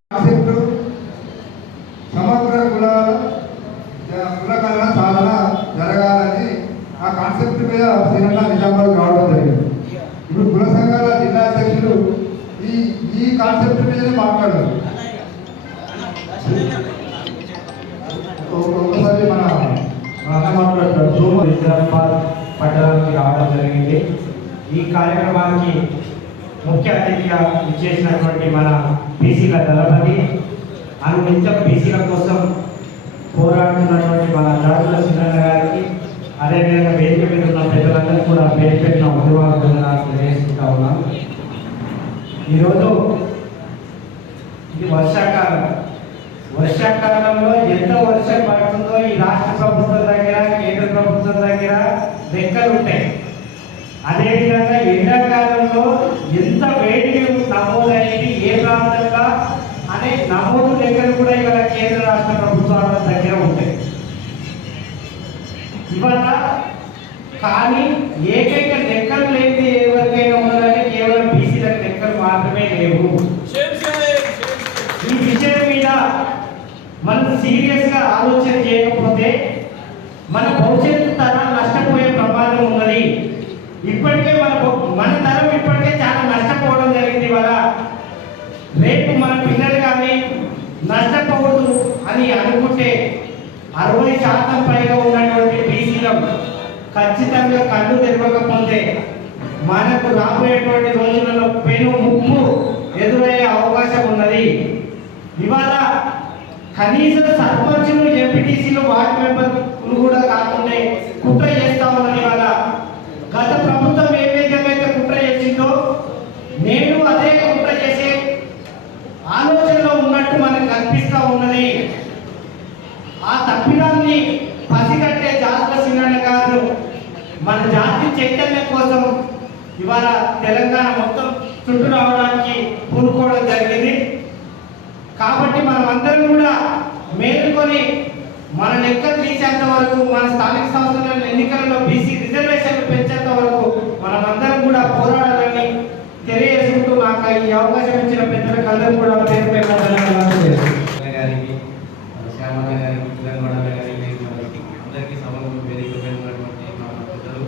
సమగ్ర కులగణన సాధన జరగాలని ఆ కాన్సెప్ట్ మీద శ్రీరంగ నిజామాబాద్ రావడం జరిగింది. ఇప్పుడు కుల సంఘాల జిల్లా అధ్యక్షులు ఈ కాన్సెప్ట్ మీదనే మాట్లాడారు. ఒకసారి మన అన్న మాట్లాడతారు. నిజామాబాద్ పట్టణానికి రావడం జరిగింది. ఈ కార్యక్రమానికి ముఖ్య అతిథిగా ఇచ్చేసినటువంటి మన బీసీల దళపతి నిత్యం బీసీల కోసం పోరాడుతున్నటువంటి మన జాతుల సింగన్న గారికి, అదేవిధంగా వేదిక మీద ఉన్న పెద్దలందరికీ కూడా పేరు పెట్టిన ఉద్యోగాలు తెలియజేసుకుంటా ఉన్నాం. ఈరోజు ఇది వర్షాకాలంలో ఎంత వర్షం పడుతుందో ఈ రాష్ట్ర ప్రభుత్వం దగ్గర, కేంద్ర ప్రభుత్వం దగ్గర లెక్కలు ఉంటాయి. అదేవిధంగా ఎండాకాలంలో ఎంత వేడి నమోదైంది ఏ ప్రాంతంగా అనే నమోదు లెక్కలు కూడా ఇవాళ కేంద్ర రాష్ట్ర ప్రభుత్వాల దగ్గర ఉంటాయి ఇవాళ. కానీ ఏకైక లెక్కలు లేనిది ఎవరికైనా ఉన్నదంటే కేవలం బీసీల లెక్కలు మాత్రమే లేవు. ఈ విషయం మీద మనం సీరియస్ గా ఆలోచన చేయకపోతే మన భవిష్యత్తు తరాలు నష్టపోయే ప్రమాదం ఉన్నది. ఇప్పటికే మన తరం ఇప్పటికే చాలా నష్టపోవడం జరిగింది. ఇవాళ రేపు మన పిల్లలు కానీ నష్టపోవద్దు అని అనుకుంటే 60% పైగా ఉన్నటువంటి బీసీలం ఖచ్చితంగా కళ్ళు తెరవకపోతే మనకు రాబోయేటువంటి రోజులలో పెను ముప్పు ఎదురయ్యే అవకాశం ఉన్నది. ఇవాళ కనీసం సర్పంచులు, ఎంపీటీసీలు, వార్డు మెంబర్లు కూడా కాకుండా కుట్ర చేస్తా ఉన్నది. ఇవాళ గత ప్రభుత్వం ఏ విధంగా కుట్ర చేసిందో నేను అదే కుట్ర చేసే ఆలోచనలో ఉన్నట్టు మనకు కనిపిస్తా ఉన్నది. ఆ తప్పిదాన్ని పసిగట్టే జాతుల సింగన్న గారు మన జాతి చైతన్యం కోసం ఇవాళ తెలంగాణ మొత్తం చుట్టూ రావడానికి పూనుకోవడం జరిగింది. కాబట్టి మనం అందరం కూడా మేలుకొని మన లెక్కలు తీసేంత వరకు, మన స్థానిక సంస్థల ఎన్నికలలో బీసీ రిజర్వేషన్లు పెంచేంత వరకు మనం అందరం కూడా పోరాడాలని తెలియజేసుకుంటూ నాకు ఈ అవకాశం ఇచ్చిన పెద్దలకు అందరూ కూడా పేరు గారికి, శ్యామన్న గారికి, తెలంగాణ గారికి, అందరికీ సభకు వేదిక ఉన్నటువంటి మా పెద్దలు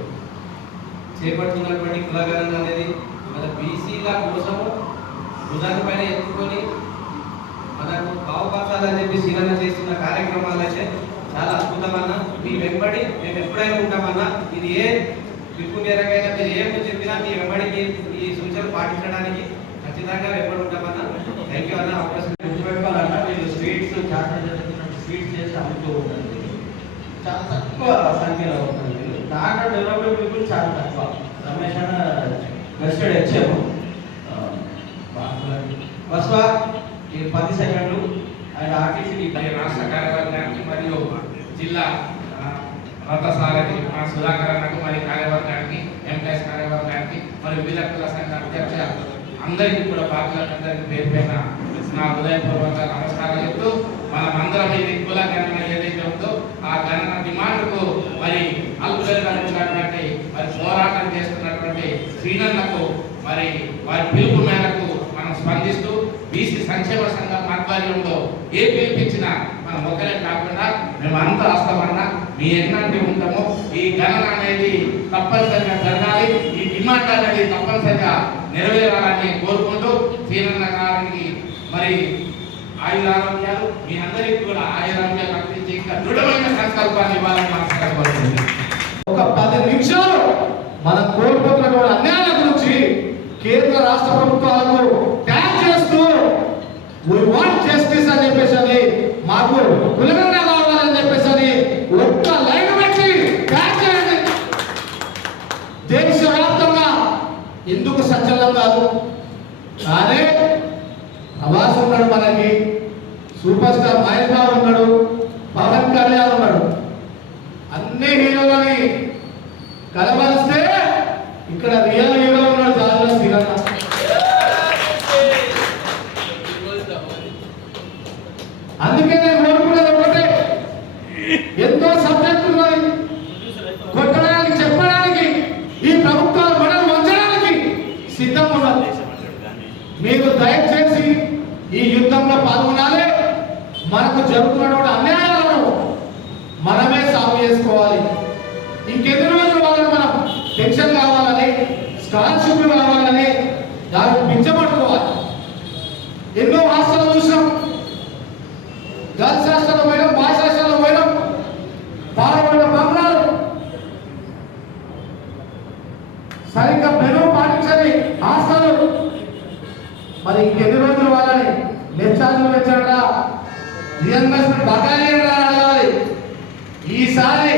చేపడుతున్నటువంటి కులగణన అనేది మన బీసీల కోసము భుజాల పైన ఎత్తుకొని మనకు అవకాశాలని చెప్పి శీలన చేస్తున్న కార్యక్రమాలు అయితే చాలా అద్భుతమన్నా. మీ వెంబడి మేము ఎప్పుడైనా ఉంటామన్నా. ఇది ఏ దిక్కు మేరకైనా మీరు ఏమి చెప్పినా మీ వెంబడికి ఈ సూచనలు పాటించడానికి ఖచ్చితంగా వెంబడి ఉంటామన్నా. థ్యాంక్ యూ అన్న అవకాశం. గుర్తుపెట్టుకోవాలన్నా మీరు స్వీట్స్ చాట్ జరుగుతున్నట్టు స్వీట్స్ చేసి అమ్ముతూ ఉంటుంది. చాలా తక్కువ సంఖ్యలో ఉంటుంది. దాంట్లో డెవలప్డ్ పీపుల్ చాలా తక్కువ. రమేష్ అన్న గెస్టెడ్ వచ్చాము బస్వా ఈ 10 సెకండ్లు అండ్ ఆర్టీసీ రాష్ట్ర కార్యవర్గానికి మరియు జిల్లా రథసారథి సుధాకరణకు మరియు కార్యవర్గానికి ఎంప్లాయీస్ కార్యవర్గానికి మరియు వివిధ కుల సంఘ అధ్యక్ష అందరికీ కూడా బాధ్యులందరికీ పేరు పైన నా హృదయపూర్వక నమస్కారాలు చెప్తూ మనమందరం ఇది కుల గణన ఏదైతే ఉందో ఆ గణన డిమాండ్కు మరి అల్పమైనటువంటి మరి పోరాటం చేస్తున్నటువంటి శ్రీనన్నకు మరి వారి పిలుపు మేరకు మనం స్పందిస్తూ బీసీ సంక్షేమ సంఘం ఆధ్వర్యంలో ఏ పిలిపించినా మనం ఒకరే కాకుండా మేము అంత రాస్తామన్నా మీ ఎన్నంటి ఉంటామో ఈ గణన అనేది తప్పనిసరిగా జరగాలి. ఈ డిమాండ్ అనేది తప్పనిసరిగా నెరవేరాలని కోరుకుంటూ శ్రీనన్న గారికి మరి ఆయురారోగ్యాలు మీ అందరికీ కూడా ఆయురారోగ్యాలు అందించి ఇంకా దృఢమైన సంకల్పాన్ని ఇవ్వాలని మనస్కారపడుతుంది. ఒక 10 నిమిషాలు మనం కోల్పోతున్నటువంటి అన్యాయాల గురించి కేంద్ర రాష్ట్ర ప్రభుత్వాలకు ట్యాగ్ చేస్తూ we want justice అని చెప్పేసి మాకు కులగణన కావాలని చెప్పేసి ఒక్క లైన్ పెట్టి ట్యాగ్ చేయండి. దేశవ్యాప్తంగా ఎందుకు సంచలనం కాదు? కానీ ప్రభాస్ ఉన్నాడు, మనకి సూపర్ స్టార్ మహేష్ బాబు ఉన్నాడు, పవన్ కళ్యాణ్ ఉన్నాడు. అన్ని హీరోలని కలవలిస్తే ఇక్కడ రియల్ హీరో ఉన్నాడు జాజుల శ్రీరన్న. అందుకే నేను కోరుకునేది ఒకటే, ఎంతో సబ్జెక్ట్ ఉన్నది కొట్టడానికి చెప్పడానికి ఈ ప్రభుత్వాలు మనల్ని వంచడానికి సిద్ధం ఉన్నది. మీరు దయచేసి ఈ యుద్ధంలో పాల్గొనాలి. మనకు జరుగుతున్నటువంటి అన్యాయాలను మనమే సాగు చేసుకోవాలి. ఇంకెన్ని రోజులు వాళ్ళని మనం పెన్షన్ కావాలని స్కాలర్షిప్లు కావాలని దానికి పిచ్చబట్టుకోవాలి. ఎన్నో హాస్టల్ చూసాం, గర్ల్స్ హాస్టల్లో పోయినాం, బాయ్స్ హాస్టల్లో పోయినాం, పాల్గొన్న బంగ్లాలు సరిగ్గా మెను పాటించని హాస్టల్. మరి ఇంకెన్ని రోజులు వాళ్ళని నెచ్చార్జీలు పెంచడా రీఎంబర్స్మెంట్ బకాయిలు అడగాలి. ఈసారి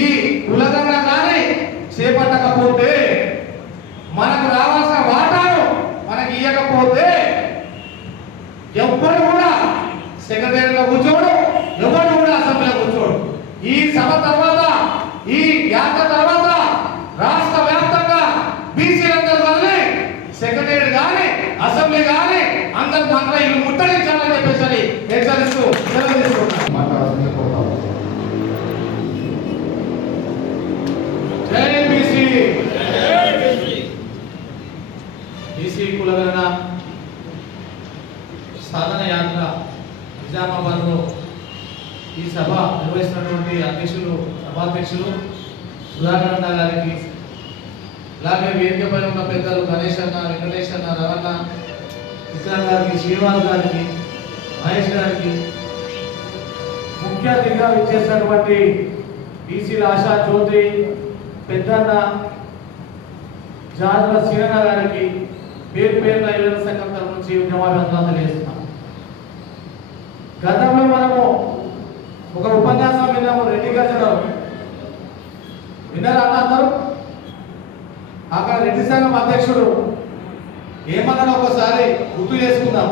ఈ కులగణన కానీ చేపట్టకపోతే మనకు రావాల్సిన వాటాను మనకి ఇవ్వకపోతే ఎవ్వరు కూడా సెక్రటరీలో కూర్చోడు, ఎవరు కూడా అసెంబ్లీలో కూర్చోడు. ఈ సభ తర్వాత ఈ యాత్ర తర్వాత రాష్ట్ర వ్యాప్తంగా బీసీలందరూ వల్లే సెక్రటరీ కానీ అసెంబ్లీ కానీ అందరు మాత్రం ఇల్లు ముట్టడించాలని చెప్పేసి హెచ్చరిస్తూ సెలవు తీసుకుంటున్నాను. జై బీసీ. బీసీ కులగణన సాధన యాత్ర నిజామాబాద్లో ఈ సభ నిర్వహిస్తున్నటువంటి అధ్యక్షులు సభాధ్యక్షులు సుధాకర్ అన్న గారికి, అలాగే వేదిక పైన ఉన్న పెద్దలు గణేష్ అన్న, వెంకటేష్ అన్న, రవణ, విక్రమ్ గారికి, శ్రీనివాస్ గారికి, మహేష్ గారికి, ముఖ్య అతిథిగా విచ్చేసినటువంటి బీసీల ఆశా జ్యోతి పెద్దన్న జాజుల శ్రీరన్న గారికి పేరు పేరున యువజన సంఘం తరఫు నుంచి ధన్యవాదాలు తెలియజేస్తున్నాం. గతంలో మనము ఒక ఉపన్యాసం విన్నాము, రెడ్డి గారు విన్నారా అందరూ? అక్కడ రెడ్డి సంఘం అధ్యక్షుడు ఏమన్నా ఒకసారి గుర్తు చేసుకుందాం.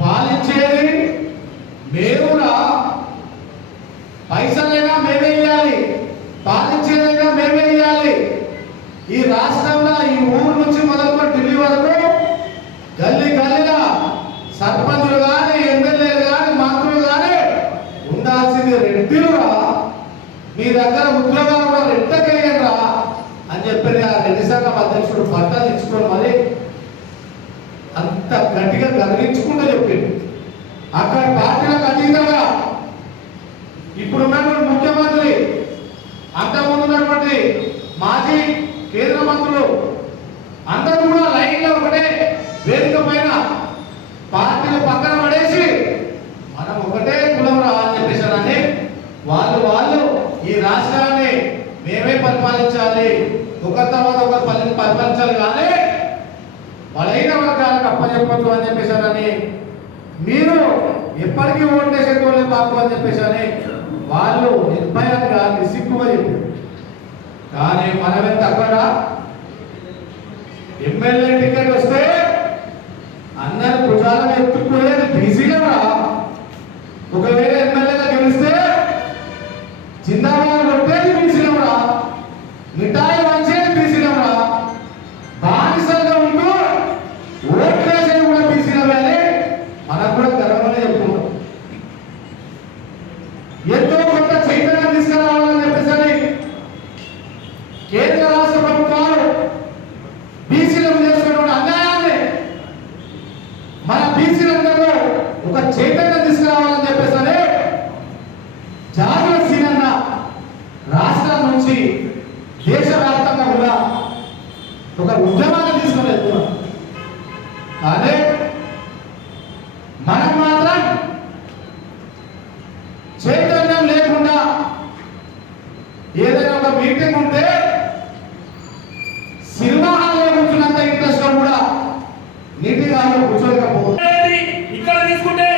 పాలించేది మేమురా, పైసలైనా మేమే ఇవ్వాలి, పాలించేదైనా మేమే ఇవ్వాలి. ఈ రాష్ట్రంలో ఈ ఊరు నుంచి మొదలుకొని ఢిల్లీ వరకు గల్లీ గల్లీలా సర్పంచులు కానీ ఎమ్మెల్యేలు కానీ మంత్రులు కానీ ఉండాల్సింది రెడ్డిలురా. మీ దగ్గర ఉద్యోగాలు కూడా రెట్టకేయండిరా అని చెప్పి ఆ రెడ్డి సంఘం అధ్యక్షుడు బట్టలు ఇచ్చుకొని మరి అంత గట్టిగా గర్వించుకుంటూ చెప్పింది. అక్కడ పార్టీలకు అతీతంగా ఇప్పుడున్నటువంటి ముఖ్యమంత్రి అంత మంది మాజీ కేంద్ర మంత్రులు అందరూ కూడా లైన్లో ఒకటే వేదిక పైన పార్టీలు పక్కన పడేసి మనం ఒకటే కులం రా అని చెప్పేసారని వాళ్ళు ఈ రాష్ట్రాన్ని మేమే పరిపాలించాలి, ఒకరి తర్వాత ఒకరు పరిపాలించాలి కానీ బలైన వర్గాలకు అప్పచెప్పచ్చు అని చెప్పేసారని, మీరు ఎప్పటికీ ఓటేసేటోళ్ళే బాబు అని చెప్పేసి వాళ్ళు నిర్భయంగా నిసిగ్గుగా చెప్పారు. కానీ మనమెంత అక్కడ ఎమ్మెల్యే టికెట్ వస్తే అందరు భుజాలను ఎత్తుకునేది బీసీలరా. ఒకవేళ ఎమ్మెల్యేగా గెలిస్తే జిందాబాద్ కొట్టేది బీసీలరా, మిఠాయి వంచేది బీసీలరా, బానిసలుగా ఉంటూ ఓట్లేసేది కూడా బీసీలమే అని మనకు కూడా గర్వంగానే చెప్పుకుంటాం. ఎంతో కొంత చైతన్యం తీసుకురావాలని చెప్పేసి కేంద్ర రాష్ట్ర ప్రభుత్వాలు బీసీలకు చేస్తున్న అన్యాయాన్ని మన బీసీలందరూ ఒక చైతన్యం తీసుకురావాలని చెప్పేసి జాతీయ సీనన్న రాష్ట్రం నుంచి దేశవ్యాప్తంగా కూడా ఒక ఉద్యమాన్ని తీసుకొని వెళ్తున్నాం. కానీ మనం మాత్రం చైతన్యం లేకుండా ఏదైనా ఒక మీటింగ్ ఉంటే సినిమా హాల్లో కూర్చున్నంత ఇంట్రెస్ట్ కూడా నీటిగా కూర్చోలేకపోతుంది. ఇక్కడ తీసుకుంటే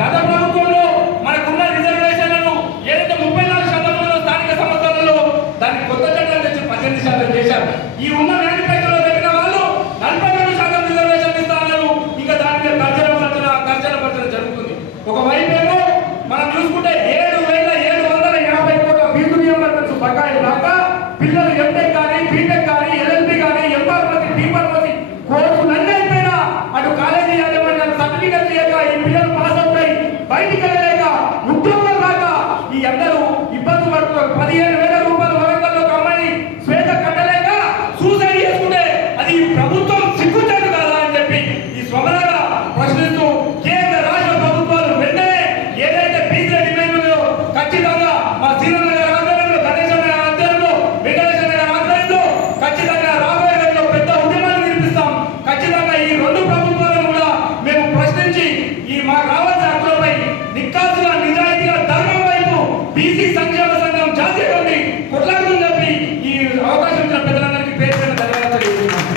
గత ప్రభుత్వంలో మనకున్న రిజర్వేషన్లను ఏదైతే 34% స్థానిక సంస్థలలో దాన్ని కొత్త చట్టం తెచ్చి 18% చేశారు. ఈ ఉన్న మేనిఫెస్టోలో పెట్టిన వాళ్ళు 42% రిజర్వేషన్ ఇస్తున్నారు. ఇంకా దాని మీద తర్జన జరుగుతుంది. ఒకవైపేమో మనం చూసుకుంటే 7,750 కోట్ల ఫీజు రియంబర్స్మెంట్స్ బకాయిలు రాక పిల్లలు ఎంటెక్ కానీ బీటెక్ కానీ ఎల్ఎల్బి కానీ ఎంఫార్మసీ డీఫార్మసీ కోర్సులన్నీ అయిపోయినా అటు కాలేజీ యాజమాన్యాలు సర్టిఫికెట్ చేయక ఈ పిల్లలు పాస్ అవుతాయి బయటికి వెళ్ళలేక ఉద్యోగం రాక ఈ అందరూ ఇబ్బంది పడుతున్నారు. 15,000 రూపాయలు వరంగల్లో ఒక అమ్మాయి శ్వేత కట్టలేక సూసైడ్ చేసుకుంటే అది ఈ ప్రభుత్వం సిగ్గుచేటు కదా అని చెప్పి ఈ స్వమనగా ప్రశ్నిస్తూ కేంద్ర రాష్ట్ర ప్రభుత్వాలు వెంటనే ఏదైతే బీసీ డిమాండ్లో ఖచ్చితంగా మా శ్రీరంగ గారి ఆధ్వర్యంలో గణేశన్ గారి ఆధ్వర్యంలో వెంకటేశ్వర గారి ఆధ్వర్యంలో ఖచ్చితంగా రాబోయే రోజుల్లో పెద్ద ఉద్యమాన్ని నిర్మిస్తాం. ఖచ్చితంగా ఈ రెండు ప్రభుత్వాలను కూడా మేము ప్రశ్నించి ఈ మాకు రావాల్సిన హక్కులపై నిక్కాసుగా నిజాయితీగా ధర్మం వైపు బీసీ సంక్షేమ సంఘం జాతీయ కమిటీ కొట్లాడుతుందని చెప్పి ఈ అవకాశం ఇచ్చిన పెద్దలందరికీ పేరు ధన్యవాదాలు తెలియజేస్తున్నాను.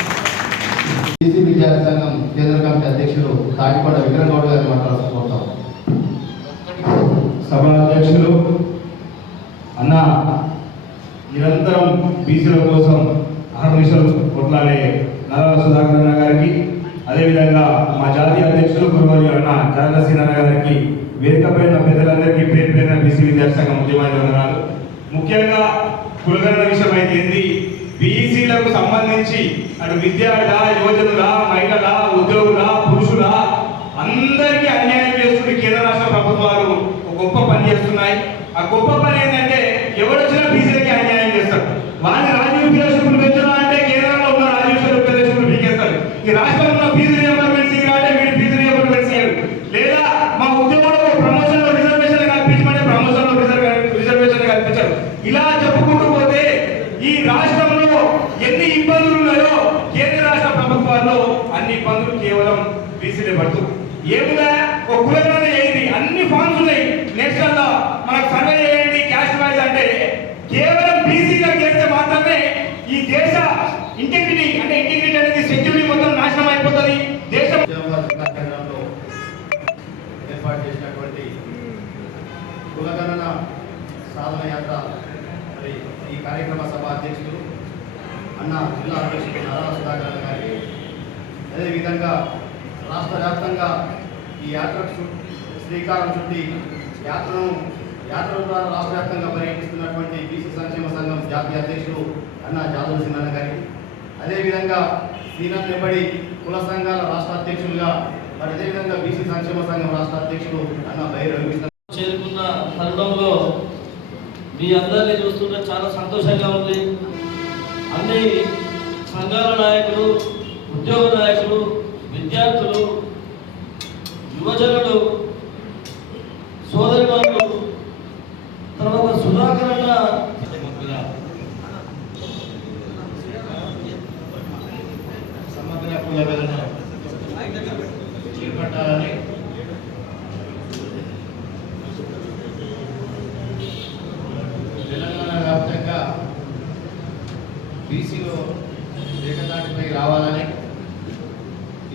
బీసీ విద్యార్థి సంఘం కేంద్ర కమిటీ అధ్యక్షులు తాటికొండ విక్రమ్ గౌడ్ గారిని మాట్లాడుకుంటాం. సభ అధ్యక్షులు అన్న నిరంతరం బీసీల కోసం అహర్నిశలు కొట్లాడే నరాల సుధాకర్ అన్న గారికి, అదేవిధంగా మా జాతీయ అధ్యక్షులు గురువర్యులు అన్న జగదీశ్వర గారికి, వేదికపై ఉన్న పెద్దలందరికీ పేరు పేరున బీసీ విద్యార్థి సంఘం ఉద్యమాలు. ముఖ్యంగా కులగణన విషయం అయితే ఏంది, బీసీలకు సంబంధించి అటు విద్యార్థుల, యువజనుల, మహిళల, ఉద్యోగుల, పురుషుల అందరికీ అన్యాయం చేస్తున్న కేంద్ర రాష్ట్ర ప్రభుత్వాలు ఒక గొప్ప పని చేస్తున్నాయి. ఆ గొప్ప పని ఏంటంటే ఎవరొచ్చినా బీసీలకి అన్యాయం చేస్తారు. వాళ్ళని రాజీవ్ ఫెలోషిప్లు పెంచడం అంటే కేంద్రంలో ఉన్న రాజీవ్ ఫెలోషిప్లు పీకేస్తారు. ఈ రాష్ట్రంలో ఉన్న ఫీజు రియంబర్స్మెంట్స్ అంటే వీళ్ళు ఫీజు రియంబర్స్మెంట్స్ ఇవ్వరు. లేదా మా ఉద్యోగంలో ప్రమోషన్ లో రిజర్వేషన్ కల్పించమంటే ప్రమోషన్ లో రిజర్వేషన్ కల్పించారు. ఇలా చెప్పుకుంటూ పోతే ఈ రాష్ట్రంలో ఎన్ని ఇబ్బందులు ఉన్నాయో కేంద్ర రాష్ట్ర ప్రభుత్వాల్లో అన్ని ఇబ్బందులు కేవలం బీసీలే పడుతూ ఏముందా ఒక కులగణన చేయండి, అన్ని ఫార్మ్స్ ఉన్నాయి. నేషనల్ లో మనకు సర్వే చేయండి క్యాస్ట్ వైజ్ అంటే కేవలం బీసీగా చేస్తే మాత్రమే ఈ దేశ ఇంటిగ్రిటీ అనేది సెక్యూరిటీ మొత్తం నాశనం అయిపోతుంది. దేశం కేంద్రంలో ఏర్పాటు చేసినటువంటి కులగణన సాధన యాత్ర మరి ఈ కార్యక్రమ సభ అధ్యక్షులు అన్న జిల్లా అధ్యక్షులు నరాల సుధాకర్ గారికి, అదేవిధంగా రాష్ట్ర వ్యాప్తంగా ఈ యాత్రకు శ్రీకారం చుట్టి యాత్ర ద్వారా రాష్ట్ర వ్యాప్తంగా పర్యటిస్తున్నటువంటి బీసీ సంక్షేమ సంఘం జాతీయ అధ్యక్షులు అన్న జాదవ్ సింహన్న గారికి, అదేవిధంగా సీనియర్ నిబడి కుల సంఘాల రాష్ట్ర అధ్యక్షులుగా మరి అదేవిధంగా బీసీ సంక్షేమ సంఘం రాష్ట్ర అధ్యక్షులు అన్న బైర్ రవికృష్ణ చేరుకున్న తరుణంలో మీ అందరినీ చూస్తుంటే చాలా సంతోషంగా ఉంది. అన్ని సంఘాల నాయకులు, ఉద్యోగ నాయకులు, విద్యార్థులు, యువజనులు, సోదరిమణులు, తర్వాత సుధాకర్ బీసీలో ఏకతాటిపై రావాలని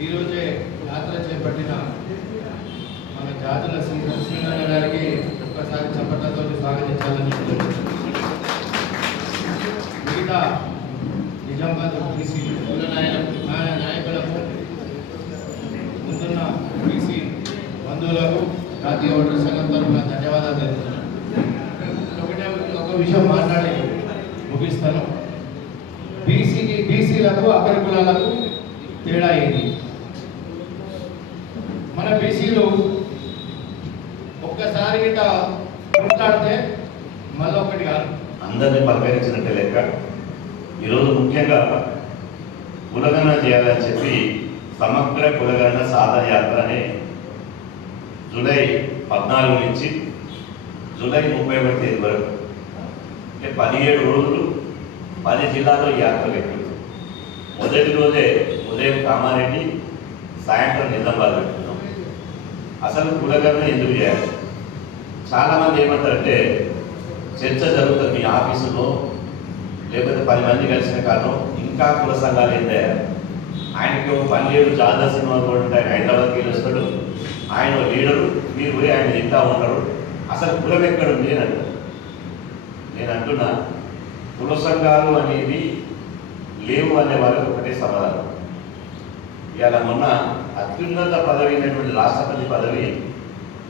ఈరోజే యాత్ర చేపట్టిన మన జాతుల శ్రీరంగ గారికి ఒక్కసారి చప్పట్లతో స్వాగతించాలని మిగతా నిజామాబాద్ బీసీ నాయకులకు ముందున్న బీసీ బంధువులకు జాతీయ ఓటర్ సంఘం తరఫున ధన్యవాదాలు తెలుపుతున్నాను. ఒక విషయం మాట్లాడి ముగిస్తాను. బీసీలకు అగ్ర కులాలకు తేడా ఏంటి? మన బీసీలు ఒక్కసారి గిట్ట కొట్లాడితే మళ్ళీ ఒకటి కాదు. అందరినీ పలకరించినట్టే లెక్క ఈరోజు ముఖ్యంగా కులగణన చేయాలని చెప్పి సమగ్ర కులగణన సాధన యాత్ర అనే జూలై 14 నుంచి జూలై 31 తేదీ వరకు అంటే 17 రోజులు 10 జిల్లాల్లో యాత్ర పెట్టుకుంటాం. మొదటి రోజే ఉదయం కామారెడ్డి, సాయంత్రం నిజామాబాద్ పెట్టుకున్నాం. అసలు కులగణన ఎందుకు చేయాలి? చాలామంది ఏమంటారంటే చర్చ జరుగుతుంది మీ ఆఫీసులో లేకపోతే 10 మంది కలిసిన కారణం ఇంకా కుల సంఘాలు ఏంటయ్యా, ఆయనకి ఒక 12 జాదా సినిమాలు కూడా ఉంటాయి, హైదరాబాద్కి వెళ్ళి వస్తాడు, ఆయన లీడరు, మీరు పోయి ఆయన తింటా ఉంటారు, అసలు కులం ఎక్కడుంది అని అంటారు. నేను అంటున్నా కుల సంఘాలు అనేది లేవు అనే వాళ్ళకి ఒకటే సమాధానం. ఇవాళ మొన్న అత్యున్నత పదవి అయినటువంటి రాష్ట్రపతి పదవి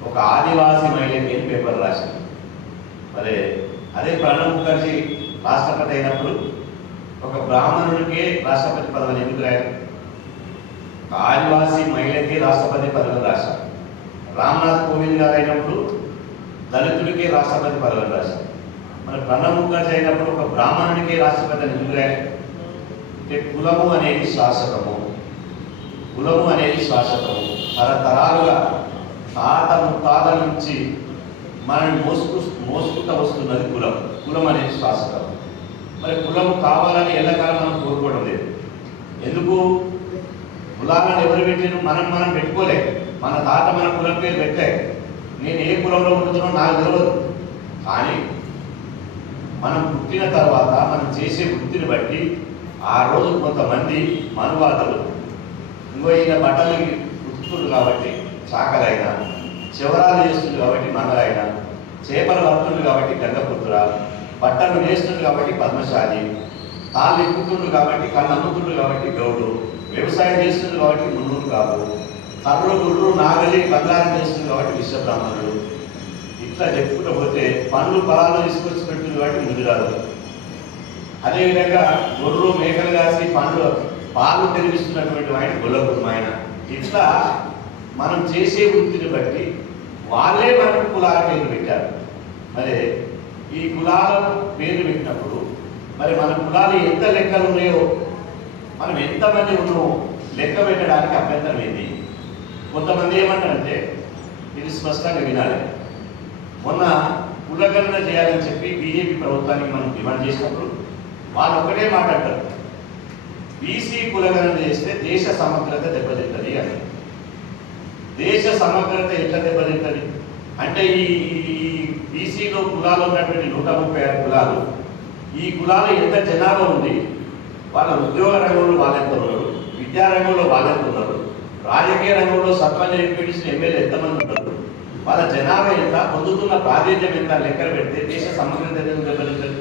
ఒక ఆదివాసీ మహిళకి పేపర్ రాసింది. మరి అదే ప్రణబ్ ముఖర్జీ రాష్ట్రపతి అయినప్పుడు ఒక బ్రాహ్మణుడికే రాష్ట్రపతి పదవిని ఎందుకు రాయాలి? ఒక ఆదివాసీ మహిళకి రాష్ట్రపతి పదవిని రాశారు. రామ్నాథ్ కోవింద్ గారు అయినప్పుడు దళితుడికే రాష్ట్రపతి పదవిని రాశారు. మరి ప్రణబ్ ముఖర్జీ అయినప్పుడు ఒక బ్రాహ్మణుడికే రాష్ట్రపతి ఎందుకు రాయాలి? అంటే కులము అనేది శాశ్వతము, కులము అనేది శాశ్వతము. తరతరాలుగా తాత ముత్తాతల నుంచి మనల్ని మోసుకుంటూ వస్తున్నది కులం. కులం అనేది శాశ్వతం. మరి కులం కావాలని ఎల్లకాలం మనం కోరుకోవడం లేదు. ఎందుకు? కులాలను ఎవరు పెట్టిన మనం పెట్టుకోలే. మన తాత మన కులం పేరు పెట్టే. నేను ఏ కులంలో పుట్టుతున్నా నాకు తెలియదు. కానీ మనం పుట్టిన తర్వాత మనం చేసే వృత్తిని బట్టి ఆ రోజు కొంతమంది మనువాదులు ఇంకో ఈయన బట్టలు ఉతుకుతుంది కాబట్టి చాకలైనా, చివరాలు చేస్తుంది కాబట్టి మంగళైనా, చేపలు వస్తుంది కాబట్టి గంగపుత్ర, బట్టలు వేస్తుంది కాబట్టి పద్మశాలి, తాళ్ళు ఎక్కుతుండ్రు కాబట్టి కళ్ళు అమ్ముతుండ్రు కాబట్టి గౌడు, వ్యవసాయం చేస్తుంది కాబట్టి మున్నూరు కాదు, కర్రు గుర్రు నాగలి బంగారం చేస్తుంది కాబట్టి విశ్వబ్రాహ్మణుడు, ఇట్లా చెప్పుకుంటూ పోతే పండ్లు పొలాలు తీసుకొచ్చి పెడుతుంది కాబట్టి ముదిరాదు. అదేవిధంగా గొర్రెలు మేకలు కాసి పాలు తెలివిస్తున్నటువంటి ఆయన గొల్లగురుమాయన. ఇట్లా మనం చేసే వృత్తిని బట్టి వాళ్ళే మనకు కులాల పేర్లు పెట్టారు. మరి ఈ కులాల పేర్లు పెట్టినప్పుడు మరి మన కులాలు ఎంత లెక్కలు ఉన్నాయో, మనం ఎంతమంది ఉన్నామో లెక్క పెట్టడానికి అభ్యంతరం ఏంది? కొంతమంది ఏమంటారంటే ఇది స్పష్టంగా వినాలి. మొన్న కులగణన చేయాలని చెప్పి బీజేపీ ప్రభుత్వానికి మనం డిమాండ్ చేసినప్పుడు వాళ్ళు ఒకటే మాట్లాడతారు, బీసీ కులగణన చేస్తే దేశ సమగ్రత దెబ్బతింటది అని. దేశ సమగ్రత ఎట్లా దెబ్బతింటది అంటే ఈ బీసీలో కులాలు ఉన్నటువంటి 136 కులాలు, ఈ కులాలు ఎంత జనాభా ఉంది, వాళ్ళ ఉద్యోగ రంగంలో వాళ్ళెంత ఉన్నారు, విద్యారంగంలో వాళ్ళెంత ఉన్నారు, రాజకీయ రంగంలో సర్పంచ్ ఎంపీటీసీ ఎమ్మెల్యే ఎంతమంది ఉన్నారు, వాళ్ళ జనాభా ఎంత, పొందుతున్న ప్రాతినిధ్యం ఎంత లెక్కలు పెడితే దేశ సమగ్రత దెబ్బతింటది.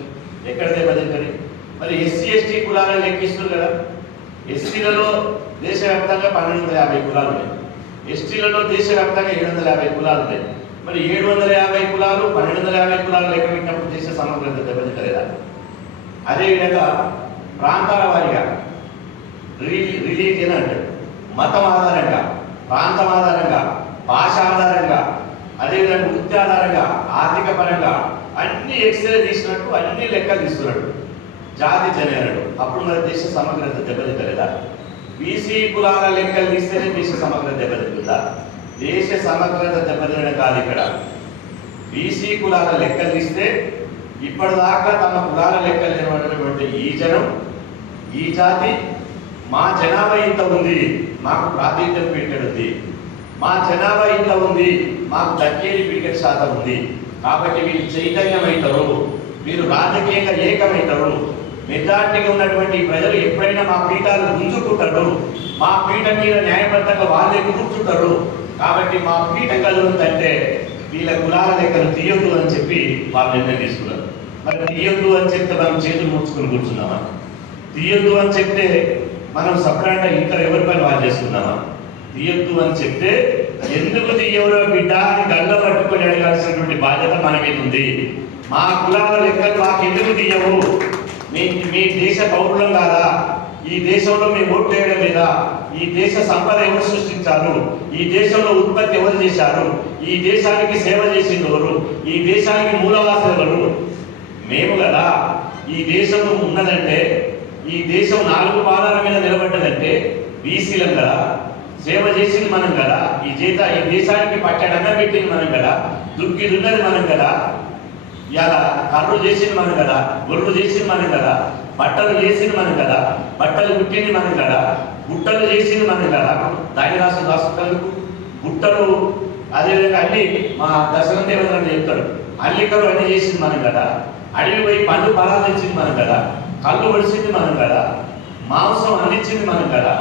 ఎక్కడ దెబ్బతింటది? మరి ఎస్సీ ఎస్టీ కులాలను లెక్కిస్తున్నారు కదా. ఎస్సీలలో దేశవ్యాప్తంగా 1250 కులాలు ఉన్నాయి, ఎస్టీలలో దేశవ్యాప్తంగా 750 కులాలు ఉన్నాయి. మరి 750 కులాలు 1250 కులాలు లెక్క పెట్టినప్పుడు దేశ సమగ్రత దెబ్బతింటలేదా? అదేవిధంగా ప్రాంతాల వారీగా రిలీజియన్ అంటాడు, మతం ఆధారంగా, ప్రాంతం ఆధారంగా, భాష ఆధారంగా, అదేవిధంగా వృత్తి ఆధారంగా, ఆర్థిక పరంగా అన్ని ఎక్స్రే తీసినట్టు అన్ని లెక్కలు తీస్తున్నాడు జాతి జనేరుడు. అప్పుడు మన దేశ సమగ్రత దెబ్బతింటలేదా? బీసీ కులాల లెక్కలు తీస్తేనే దేశ సమగ్రత దెబ్బతింటుందా? దేశ సమగ్రత దెబ్బతినడం కాదు. ఇక్కడ బీసీ కులాల లెక్కలు తీస్తే ఇప్పటిదాకా తమ కులాల లెక్కలు లేనటువంటి ఈ జనం, ఈ జాతి, మా జనాభా ఇంత ఉంది, మాకు ప్రాతినిధ్యం పీరియడ్ ఉంది, మా జనాభా ఇంత ఉంది, మాకు దక్కేది పీరియడ్ శాతం ఉంది, కాబట్టి మీరు చైతన్యమవుతారు, మీరు రాజకీయంగా ఏకమవుతారు, మెజార్టీగా ఉన్నటువంటి ప్రజలు ఎప్పుడైనా మా పీఠాలు గుంజుకుంటారు, మా పీఠం మీద న్యాయబద్ధంగా వాళ్ళే కూర్చుంటారు. కాబట్టి మా పీఠం కలుగుతుందంటే వీళ్ళ కులాల లెక్కలు తీయొద్దు అని చెప్పి వాళ్ళు నిర్ణయం తీసుకున్నారు. మరి తీయొద్దు అని చెప్తే మనం చేతులు ముడుచుకుని కూర్చున్నామా? తీయొద్దు అని చెప్తే మనం సపరేట్గా ఇంకా ఎవరి పని వాళ్ళు చేసుకున్నామా? తీయొద్దు అని చెప్తే ఎందుకు తీయవరో బిడ్డ అని గల్ల పట్టుకొని అడగాల్సినటువంటి బాధ్యత మన మీద ఉంది. మా కులాల లెక్కలు మాకు ఎందుకు తీయవు? మీ దేశ పౌరులం కాదా? ఈ దేశంలో మేము ఓటు వేయడం లేదా? ఈ దేశ సంపద ఎవరు సృష్టించారు? ఈ దేశంలో ఉత్పత్తి ఎవరు చేశారు? ఈ దేశానికి సేవ చేసింది ఎవరు? ఈ దేశానికి మూలవాసులు ఎవరు? మేము కదా. ఈ దేశం ఉన్నదంటే, ఈ దేశం 4 పాదాల మీద నిలబడ్డదంటే బీసీలం కదా. సేవ చేసింది మనం కదా. ఈ దేశానికి పట్టడన్న పెట్టింది మనం కదా. దుక్కి దున్నది మనం కదా. ఇలా కర్రు చేసింది మనం కదా. గొర్రెలు చేసింది మనం కదా. బట్టలు చేసింది మనం కదా. బట్టలు కుట్టింది మనం కదా. గుట్టలు చేసింది మనం కదా. దాని రాష్ట్రాలకు గుట్టలు అదేవిధంగా అన్ని మా దశరథ దేవేంద్ర చెప్తాడు, అల్లికలు అన్ని చేసింది మనం కదా. అడవి పోయి పండు ఫలాలు తెచ్చింది మనం కదా. కళ్ళు ఒడిసింది మనం కదా. మాంసం అందించింది మనం కదా.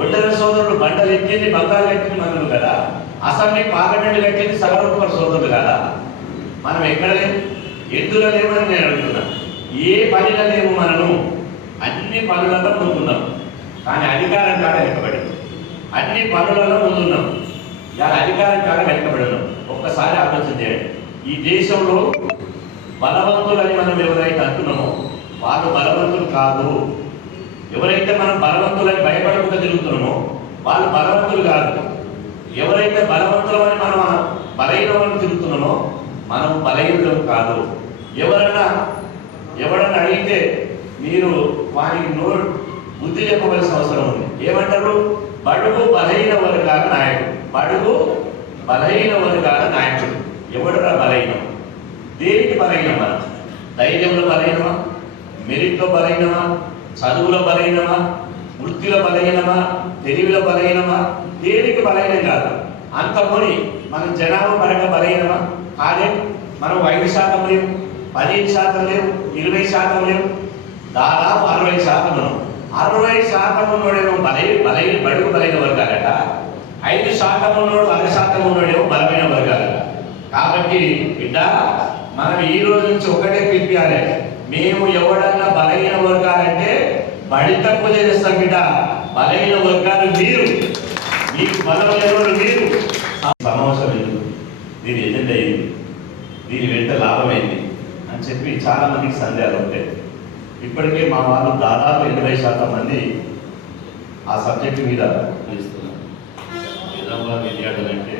ఒడ్డర సోదరులు బండలు ఎక్కింది, బంగాలు ఎక్కింది మనం కదా. అసెంబ్లీ పార్లమెంట్ కట్టింది సగరూపర్ సోదరులు కదా. మనం ఎక్కడ లేము? ఎందులో లేమని నేను అడుగుతున్నా. ఏ పనిలో లేము మనము? అన్ని పనులలో ముందున్నాం, కానీ అధికారం కాడ వెనకబడింది. అన్ని పనులలో ముందున్నాం, ఇలా అధికారం కాడ వెనకబడినాం. ఒక్కసారి ఆలోచన చేయండి. ఈ దేశంలో బలవంతులని మనం ఎవరైతే అంటున్నామో వాళ్ళు బలవంతులు కాదు. ఎవరైతే మనం బలవంతులని భయపడకుండా తిరుగుతున్నామో వాళ్ళు బలవంతులు కాదు. ఎవరైతే బలవంతులమని మనం బలహీనమని తిరుగుతున్నామో మనం బలహీనులం కాదు. ఎవరన్నా అడిగితే మీరు వారికి బుద్ధి చెప్పవలసిన అవసరం ఉంది. ఏమంటారు? బడుగు బలహీన వర్గాల నాయకుడు. బడుగు బలహీన వర్గాల నాయకుడు. ఎవడురా బలహీనం? దేనికి బలహీనం? మనం ధైర్యంలో బలహీనమా? మెరిట్లో బలహీనమా? చదువులో బలహీనమా? వృత్తిలో బలహీనమా? తెలివిలో బలహీనమా? దేనికి బలహీనం కాదు. అంత పోని మనం జనాభా పరంగా బలహీనమా? కాదే. మనం 5% లేవు, 15% లేవు, 20% లేవు, దాదాపు 60% ఉన్నాం. 60% ఉన్నోడేమో బడుగు బలైన వర్గాలట. 5% ఉన్నోడు 100% ఉన్నోడేమో బలమైన వర్గాలట. కాబట్టి బిడ్డ మనం ఈ రోజు నుంచి ఒకటే పిలిపియాలి. మేము ఎవడన్నా బలహీన వర్గాలంటే బడి తక్కువ చేస్తాం బిడ్డ. బలహీన వర్గాలు మీరు, మీకు బలం లేని మీరు. సమావేశం ఎందుకు? దీని ఎజెండా అయింది, దీని వెంట లాభమైంది అని చెప్పి చాలా మందికి సందేహాలు ఉంటాయి. ఇప్పటికే మా వాళ్ళు దాదాపు 80% మంది ఆ సబ్జెక్టు మీద తెలుస్తున్నారు. నిజామాబాద్ విద్యార్థులంటే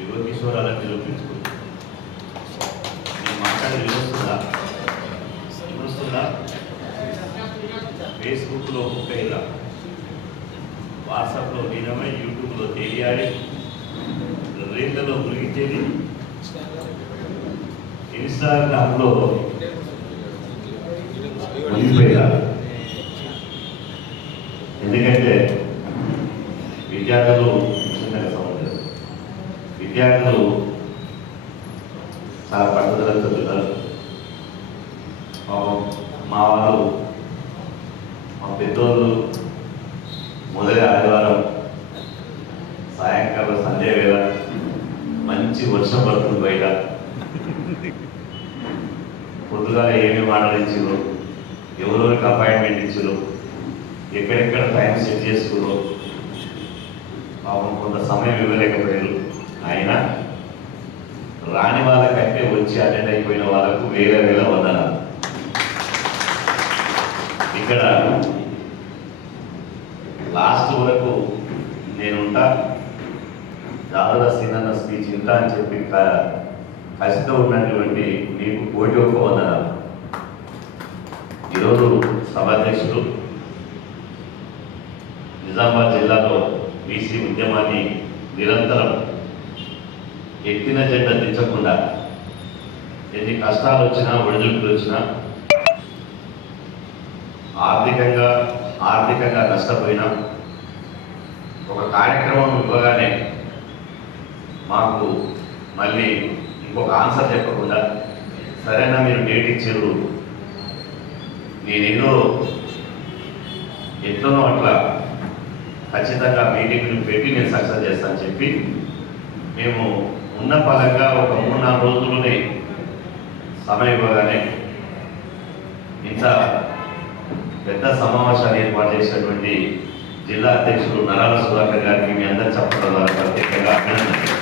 యువ కిషోరాలను నిరూపించుకుంటారు. నేను మాట్లాడేది వివరిస్తుందా? ఫేస్బుక్లో ముప్పైలా, వాట్సాప్లో వినమై, యూట్యూబ్లో తెలియాలి, రీళ్లలో మురిగించేది, ఇన్స్టాగ్రామ్లో మునిగిపోయారు. ఎందుకంటే విద్యార్థులు చాలా పట్టుదల చదువుతారు. మా వాళ్ళు, మా పెద్దోళ్ళు మొదటి ఆదివారం సాయంకాలం సంధ్య వేళ మంచి వర్షం పడుతుంది బయట. పొద్దుగా ఏమేమి ఆర్డరించారు, ఎవరెవరికి అపాయింట్మెంట్ ఇచ్చారు, ఎక్కడెక్కడ టైం సెట్ చేసుకున్నారు. పాపం కొంత సమయం ఇవ్వలేకపోయారు. అయినా రాని వాళ్ళకంటే వచ్చి అటెండ్ అయిపోయిన వాళ్ళకు వేల వందనాలు. ఇక్కడ లాస్ట్ వరకు నేనుంటా, జాగ్రత్త సీనన్న స్పీచ్ ఇంటా అని చెప్పి కసితో ఉన్నటువంటి మీకు 1,1 వందనాలు. ఈరోజు సభాధ్యక్షుడు నిజామాబాద్ జిల్లాలో బీసీ ఉద్యమాన్ని నిరంతరం ఎత్తిన జెండా దించకుండా ఎన్ని కష్టాలు వచ్చినా, ఒడిదుడుకులు వచ్చినా, ఆర్థికంగా నష్టపోయినా ఒక కార్యక్రమం ఇవ్వగానే మాకు మళ్ళీ ఇంకొక ఆన్సర్ చెప్పకుండా, సరేనా మీరు డేట్ ఇచ్చారు, నేనేదో ఎట్లనో అట్లా ఖచ్చితంగా మీటింగ్లు పెట్టి నేను సక్సెస్ చేస్తానని చెప్పి మేము ఉన్న పరంగా ఒక 3-4 రోజుల్లోనే సమయం ఇవ్వగానే ఇంత పెద్ద సమావేశాన్ని ఏర్పాటు చేసినటువంటి జిల్లా అధ్యక్షుడు నరాల సుధాకర్ గారికి మీ అందరూ చెప్పడం ద్వారా ప్రత్యేకంగా అభినందనలు.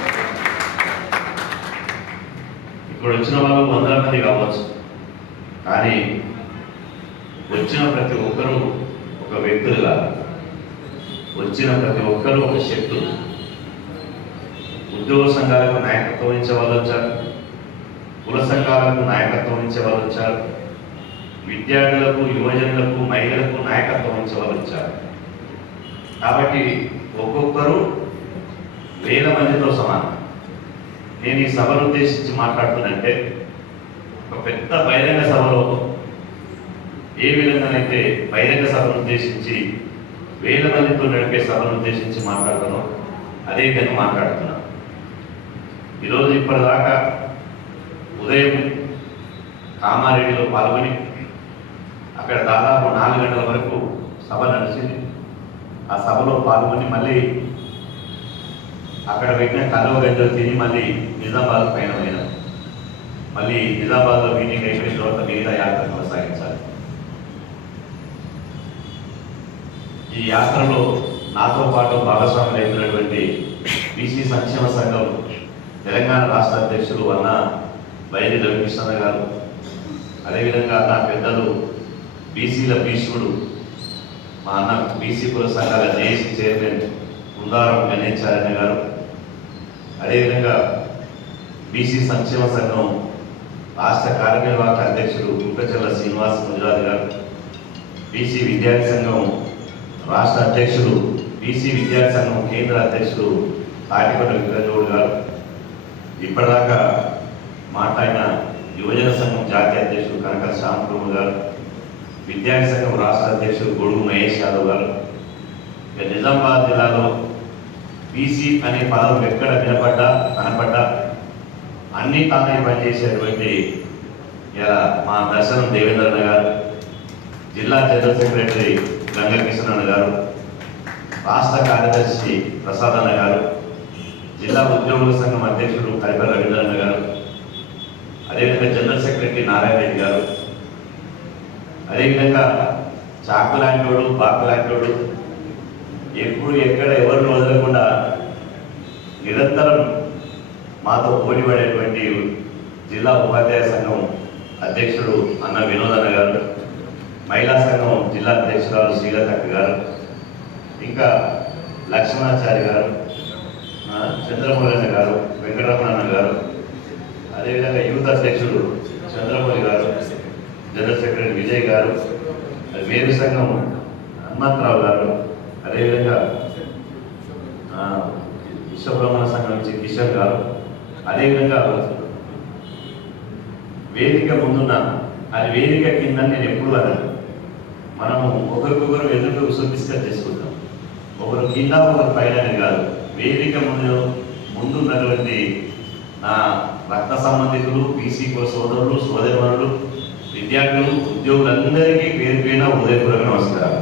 ఇప్పుడు వచ్చిన వాళ్ళు 100 మంది కావచ్చు, కానీ వచ్చిన ప్రతి ఒక్కరూ ఒక వ్యక్తులుగా, వచ్చిన ప్రతి ఒక్కరూ ఒక శక్తులు. ఉద్యోగ సంఘాలకు నాయకత్వం వహించే వాళ్ళు వచ్చారు, కుల సంఘాలకు నాయకత్వం వహించే వాళ్ళు వచ్చారు, విద్యార్థులకు, యువజనులకు, మహిళలకు నాయకత్వం వహించే వాళ్ళు వచ్చారు. కాబట్టి ఒక్కొక్కరు 1000 మందితో సమానం. నేను ఈ సభను ఉద్దేశించి మాట్లాడుతున్నంటే ఒక పెద్ద బహిరంగ సభలో ఏ విధంగానైతే బహిరంగ సభను ఉద్దేశించి 1000 మందితో నడిపే సభను ఉద్దేశించి మాట్లాడుతానో అదే విధంగా మాట్లాడుతున్నాను. ఈరోజు ఇప్పటిదాకా ఉదయం కామారెడ్డిలో పాల్గొని అక్కడ దాదాపు 4 గంటల వరకు సభ నడిచింది. ఆ సభలో పాల్గొని మళ్ళీ అక్కడ పెట్టిన కలువ గంటలు తిని మళ్ళీ నిజామాబాద్ పైన పోయినాం. మళ్ళీ నిజామాబాద్లో మీటింగ్ అయిపోయిన తర్వాత మిగతా యాత్ర కొనసాగించాలి. ఈ యాత్రలో నాతో పాటు భాగస్వాములు అయినటువంటి బీసీ సంక్షేమ సంఘం తెలంగాణ రాష్ట్ర అధ్యక్షులు అన్న బైరి రవికృష్ణ గారు, అదేవిధంగా నా పెద్దలు బీసీల భీష్ముడు మా అన్న బీసీ కుల సంఘాల జేఏసీ చైర్మన్ బృందారం గణేశారాయణ గారు, అదేవిధంగా బీసీ సంక్షేమ సంఘం రాష్ట్ర కార్యనిర్వాహక అధ్యక్షుడు కుక్కచెల్ల శ్రీనివాస్ ముజరాజ్ గారు, బీసీ విద్యార్థి సంఘం రాష్ట్ర అధ్యక్షుడు, బీసీ విద్యార్థి సంఘం కేంద్ర అధ్యక్షుడు తాటికొండ విక్రమగౌడ్ గారు, ఇప్పటిదాకా మాట్లాడిన యువజన సంఘం జాతీయ అధ్యక్షుడు కనక శ్యామకుమార్ గారు, విద్యార్థి సంఘం రాష్ట్ర అధ్యక్షుడు గొడుగు మహేష్ యాదవ్ గారు. నిజామాబాద్ జిల్లాలో బీసీ అనే పదం ఎక్కడ వినపడ్డా కనపడ్డా అన్ని తానే పనిచేసేటువంటి ఇలా మా దర్శనం దేవేంద్రన్న గారు, జిల్లా జనరల్ సెక్రటరీ గంగకిషనన్న గారు, రాష్ట్ర కార్యదర్శి ప్రసాదన్న గారు, జిల్లా ఉద్యోగుల సంఘం అధ్యక్షుడు కరిపల్లి రవీంద్రన్న గారు, అదేవిధంగా జనరల్ సెక్రటరీ నారాయణ రెడ్డి గారు, అదేవిధంగా చాకు లాంటోడు, బాకు లాంటోడు, ఎప్పుడు ఎక్కడ ఎవరిని వదలకుండా నిరంతరం మాతో పోటీ పడేటువంటి జిల్లా ఉపాధ్యాయ సంఘం అధ్యక్షుడు అన్న వినోదన్న గారు, మహిళా సంఘం జిల్లా అధ్యక్షురాలు శ్రీలతక్క గారు, ఇంకా లక్ష్మణాచారి గారు, చంద్రమౌళి గారు, వెంకటరమణ గారు, అదేవిధంగా యూత్ అధ్యక్షుడు చంద్రమౌళి గారు, జనరల్ సెక్రటరీ విజయ్ గారు, వేరు సంఘం హనుమంతరావు గారు, అదేవిధంగా విశ్వబ్రహ్మణ సంఘం నుంచి కిషన్ గారు, అదేవిధంగా వేదిక ముందున్న అది వేదిక కింద నేను ఎప్పుడు అన్నాను, మనము ఒకరికొకరు ఎదురు డిస్కస్ చేసుకుంటాం, ఒకరు కింద ఒకరు పైన కాదు, వేదిక ముందున్నటువంటి నా రక్త సంబంధికులు, బీసీ సోదరులు, సోదరులు, విద్యార్థులు, ఉద్యోగులందరికీ పేరు పైన ఉదయపూర్వక నమస్కారం.